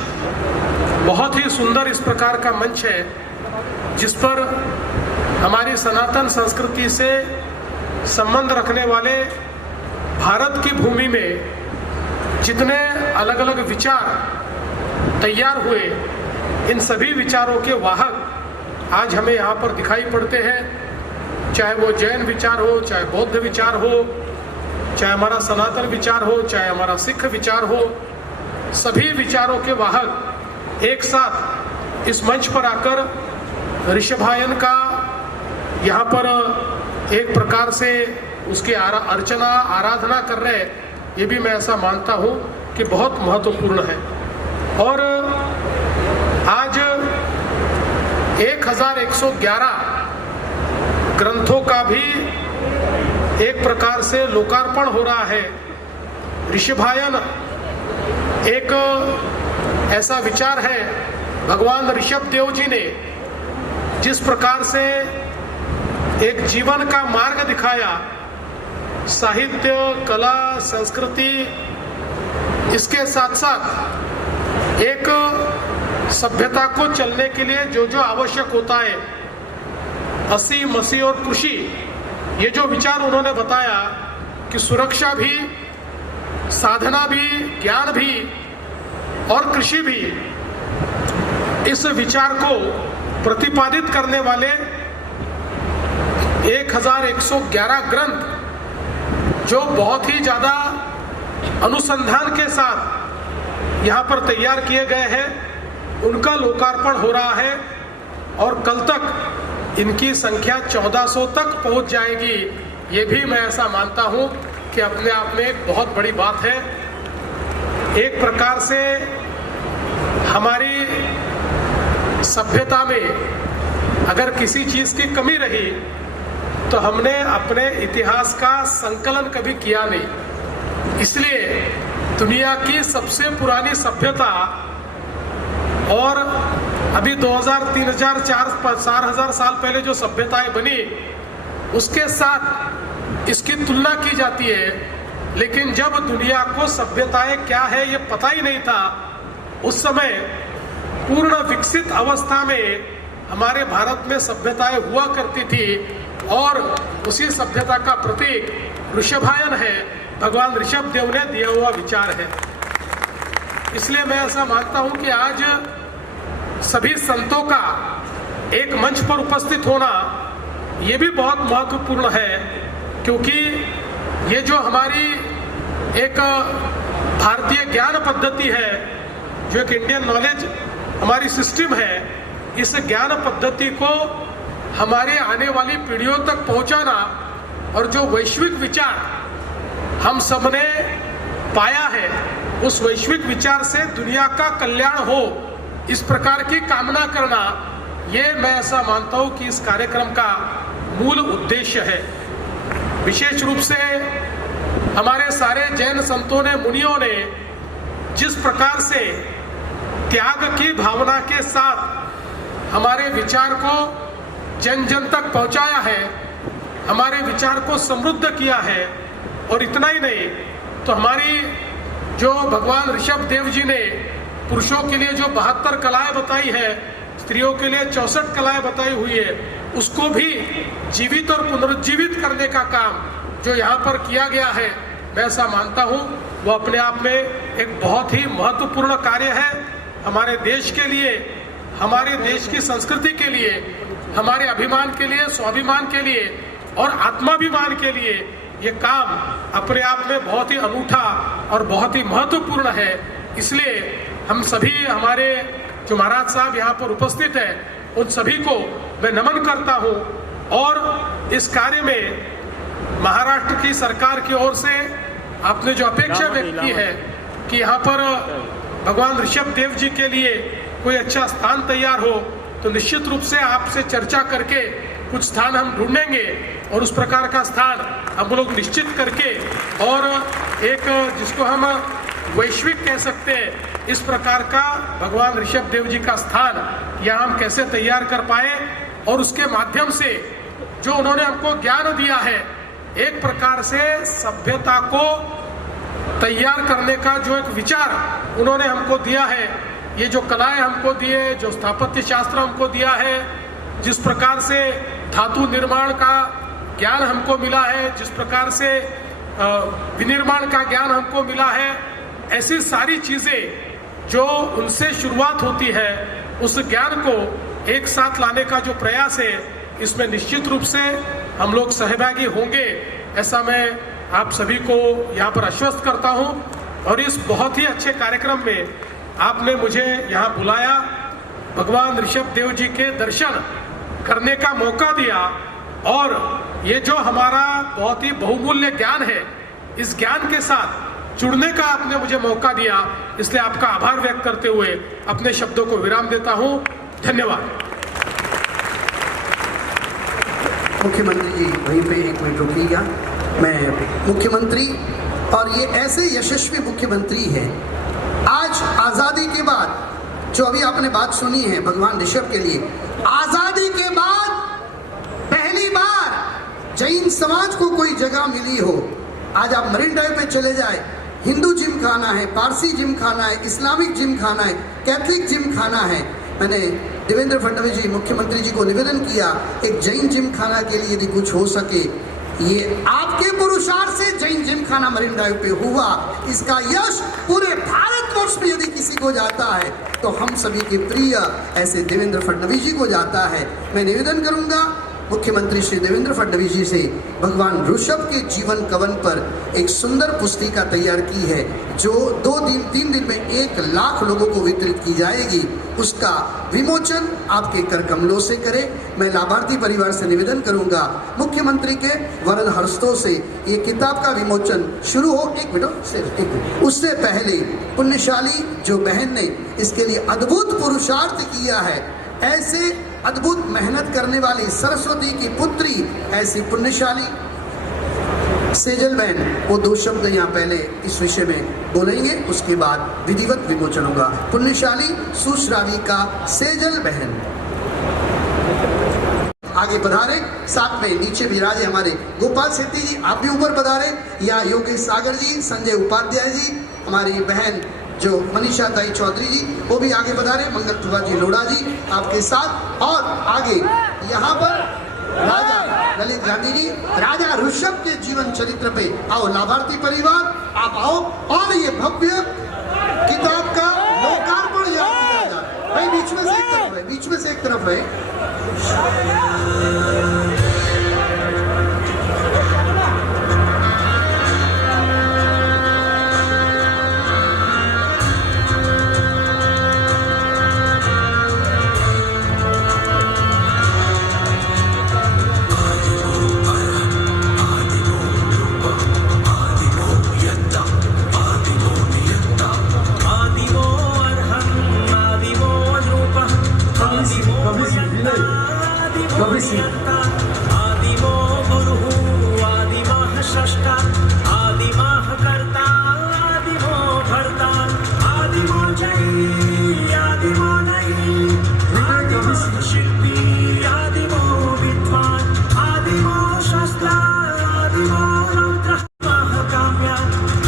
बहुत ही सुंदर इस प्रकार का मंच है जिस पर हमारी सनातन संस्कृति से संबंध रखने वाले भारत की भूमि में जितने अलग अलग विचार तैयार हुए, इन सभी विचारों के वाहक आज हमें यहाँ पर दिखाई पड़ते हैं। चाहे वो जैन विचार हो, चाहे बौद्ध विचार हो, चाहे हमारा सनातन विचार हो, चाहे हमारा सिख विचार हो, सभी विचारों के वाहक एक साथ इस मंच पर आकर ऋषभायन का यहाँ पर एक प्रकार से उसकी अर्चना आराधना कर रहे हैं, ये भी मैं ऐसा मानता हूँ कि बहुत महत्वपूर्ण है। और आज 1111 ग्रंथों का भी एक प्रकार से लोकार्पण हो रहा है। ऋषभायन एक ऐसा विचार है, भगवान ऋषभ देव जी ने जिस प्रकार से एक जीवन का मार्ग दिखाया, साहित्य, कला, संस्कृति, इसके साथ साथ एक सभ्यता को चलने के लिए जो जो आवश्यक होता है, हंसी मसी और खुशी, ये जो विचार उन्होंने बताया कि सुरक्षा भी, साधना भी, ज्ञान भी और कृषि भी, इस विचार को प्रतिपादित करने वाले 1111 ग्रंथ जो बहुत ही ज्यादा अनुसंधान के साथ यहाँ पर तैयार किए गए हैं, उनका लोकार्पण हो रहा है और कल तक इनकी संख्या 1400 तक पहुंच जाएगी। ये भी मैं ऐसा मानता हूँ कि अपने आप में एक बहुत बड़ी बात है। एक प्रकार से हमारी सभ्यता में अगर किसी चीज की कमी रही तो हमने अपने इतिहास का संकलन कभी किया नहीं। इसलिए दुनिया की सबसे पुरानी सभ्यता और अभी 2000, 3000, 4000 साल पहले जो सभ्यताएं बनी, उसके साथ इसकी तुलना की जाती है। लेकिन जब दुनिया को सभ्यताएं क्या है ये पता ही नहीं था, उस समय पूर्ण विकसित अवस्था में हमारे भारत में सभ्यताएं हुआ करती थी और उसी सभ्यता का प्रतीक ऋषभायन है, भगवान ऋषभ देव ने दिया हुआ विचार है। इसलिए मैं ऐसा मानता हूं कि आज सभी संतों का एक मंच पर उपस्थित होना ये भी बहुत महत्वपूर्ण है, क्योंकि ये जो हमारी एक भारतीय ज्ञान पद्धति है, जो एक इंडियन नॉलेज हमारी सिस्टम है, इस ज्ञान पद्धति को हमारे आने वाली पीढ़ियों तक पहुंचाना और जो वैश्विक विचार हम सबने पाया है, उस वैश्विक विचार से दुनिया का कल्याण हो, इस प्रकार की कामना करना, ये मैं ऐसा मानता हूं कि इस कार्यक्रम का मूल उद्देश्य है। विशेष रूप से हमारे सारे जैन संतों ने, मुनियों ने जिस प्रकार से त्याग की भावना के साथ हमारे विचार को जन जन तक पहुंचाया है, हमारे विचार को समृद्ध किया है, और इतना ही नहीं तो हमारी जो भगवान ऋषभ देव जी ने पुरुषों के लिए जो 72 कलाएं बताई है, स्त्रियों के लिए 64 कलाएं बताई हुई है, उसको भी जीवित और पुनरुज्जीवित करने का काम जो यहाँ पर किया गया है, मैं ऐसा मानता हूँ वो अपने आप में एक बहुत ही महत्वपूर्ण कार्य है। हमारे देश के लिए, हमारे देश की संस्कृति के लिए, हमारे अभिमान के लिए, स्वाभिमान के लिए और आत्माभिमान के लिए ये काम अपने आप में बहुत ही अनूठा और बहुत ही महत्वपूर्ण है। इसलिए हम सभी, हमारे जो महाराज साहब यहाँ पर उपस्थित हैं, उन सभी को मैं नमन करता हूँ और इस कार्य में महाराष्ट्र की सरकार की ओर से आपने जो अपेक्षा व्यक्त की है कि यहाँ पर भगवान ऋषभ देव जी के लिए कोई अच्छा स्थान तैयार हो, तो निश्चित रूप से आपसे चर्चा करके कुछ स्थान हम ढूंढेंगे और उस प्रकार का स्थान हम लोग निश्चित करके और एक जिसको हम वैश्विक कह सकते हैं, इस प्रकार का भगवान ऋषभ देव जी का स्थान यहाँ हम कैसे तैयार कर पाए और उसके माध्यम से जो उन्होंने हमको ज्ञान दिया है, एक प्रकार से सभ्यता को तैयार करने का जो एक विचार उन्होंने हमको दिया है, ये जो कलाएं हमको दिए, जो स्थापत्य शास्त्र हमको दिया है, जिस प्रकार से धातु निर्माण का ज्ञान हमको मिला है, जिस प्रकार से विनिर्माण का ज्ञान हमको मिला है, ऐसी सारी चीजें जो उनसे शुरुआत होती है, उस ज्ञान को एक साथ लाने का जो प्रयास है, इसमें निश्चित रूप से हम लोग सहभागी होंगे, ऐसा मैं आप सभी को यहाँ पर आश्वस्त करता हूँ। और इस बहुत ही अच्छे कार्यक्रम में आपने मुझे यहाँ बुलाया, भगवान ऋषभ देव जी के दर्शन करने का मौका दिया और ये जो हमारा बहुत ही बहुमूल्य ज्ञान है, इस ज्ञान के साथ जुड़ने का आपने मुझे मौका दिया, इसलिए आपका आभार व्यक्त करते हुए अपने शब्दों को विराम देता हूँ। धन्यवाद। मुख्यमंत्री जी वहीं पे एक मिनट रुकिएगा। मैं मुख्यमंत्री, और ये ऐसे यशस्वी मुख्यमंत्री हैं, आज आज़ादी के बाद जो अभी आपने बात सुनी है भगवान ऋषभ के लिए, आज़ादी के बाद पहली बार जैन समाज को कोई जगह मिली हो। आज आप मरीन ड्राइव पे चले जाए, हिंदू जिम खाना है, पारसी जिम खाना है, इस्लामिक जिम खाना है, कैथलिक जिम खाना है। मैंने देवेंद्र फडणवीस जी मुख्यमंत्री जी को निवेदन किया, एक जैन जिम खाना के लिए यदि कुछ हो सके, ये आपके पुरुषार्थ से जैन जिम खाना मरीन ड्राइव पे हुआ, इसका यश पूरे भारतवर्ष में यदि किसी को जाता है तो हम सभी के प्रिय ऐसे देवेंद्र फडणवीस जी को जाता है। मैं निवेदन करूंगा मुख्यमंत्री श्री देवेंद्र फडणवीस जी से, भगवान ऋषभ के जीवन कवन पर एक सुंदर पुस्तिका तैयार की है जो 3 दिन में 1 लाख लोगों को वितरित की जाएगी, उसका विमोचन आपके कर कमलों से करें। मैं लाभार्थी परिवार से निवेदन करूंगा मुख्यमंत्री के वरद हस्तों से ये किताब का विमोचन शुरू हो। एक मिनट, उससे पहले पुण्यशाली जो बहन ने इसके लिए अद्भुत पुरुषार्थ किया है, ऐसे अद्भुत मेहनत करने वाली सरस्वती की पुत्री ऐसी पुण्यशाली सेजल बहन, वो 2 शब्द यहाँ पहले इस विषय में बोलेंगे, उसके बाद विधिवत विमोचन होगा। पुण्यशाली सुश्राविका सेजल बहन आगे पधारे, साथ में नीचे विराजे हमारे गोपाल सेठी जी, आप भी ऊपर पधारे, या योगेश सागर जी, संजय उपाध्याय जी, हमारी बहन जो मनीषा दाई चौधरी जी, वो भी आगे पधारे, मंगल प्रभा जी लोढ़ा जी आपके साथ, और आगे यहाँ पर राजा ललित गांधी जी, राजा ऋषभ के जीवन चरित्र पे आओ लाभार्थी परिवार, आप आओ और ये भव्य किताब का लोकार्पण यहाँ किया जाए। भाई बीच में से एक तरफ रहे, बीच में से एक तरफ रहे। आदिमो गुरुः आदिमः षष्ठा आदिमः कर्ता आदिमो भर्ता आदिमो जयी आदिमो नयी आदिमो शिल्पी आदिमो विद्वान् आदिमो शस्त्रा आदिमो रौद्रः महाकाव्या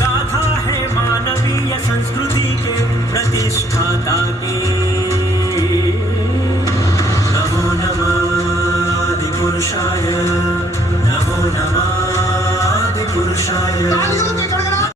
गाथा है मानवीय संस्कृति के प्रतिष्ठाता की। आदिपुरुषाय नमो नमः आदिपुरुषाय तालियों के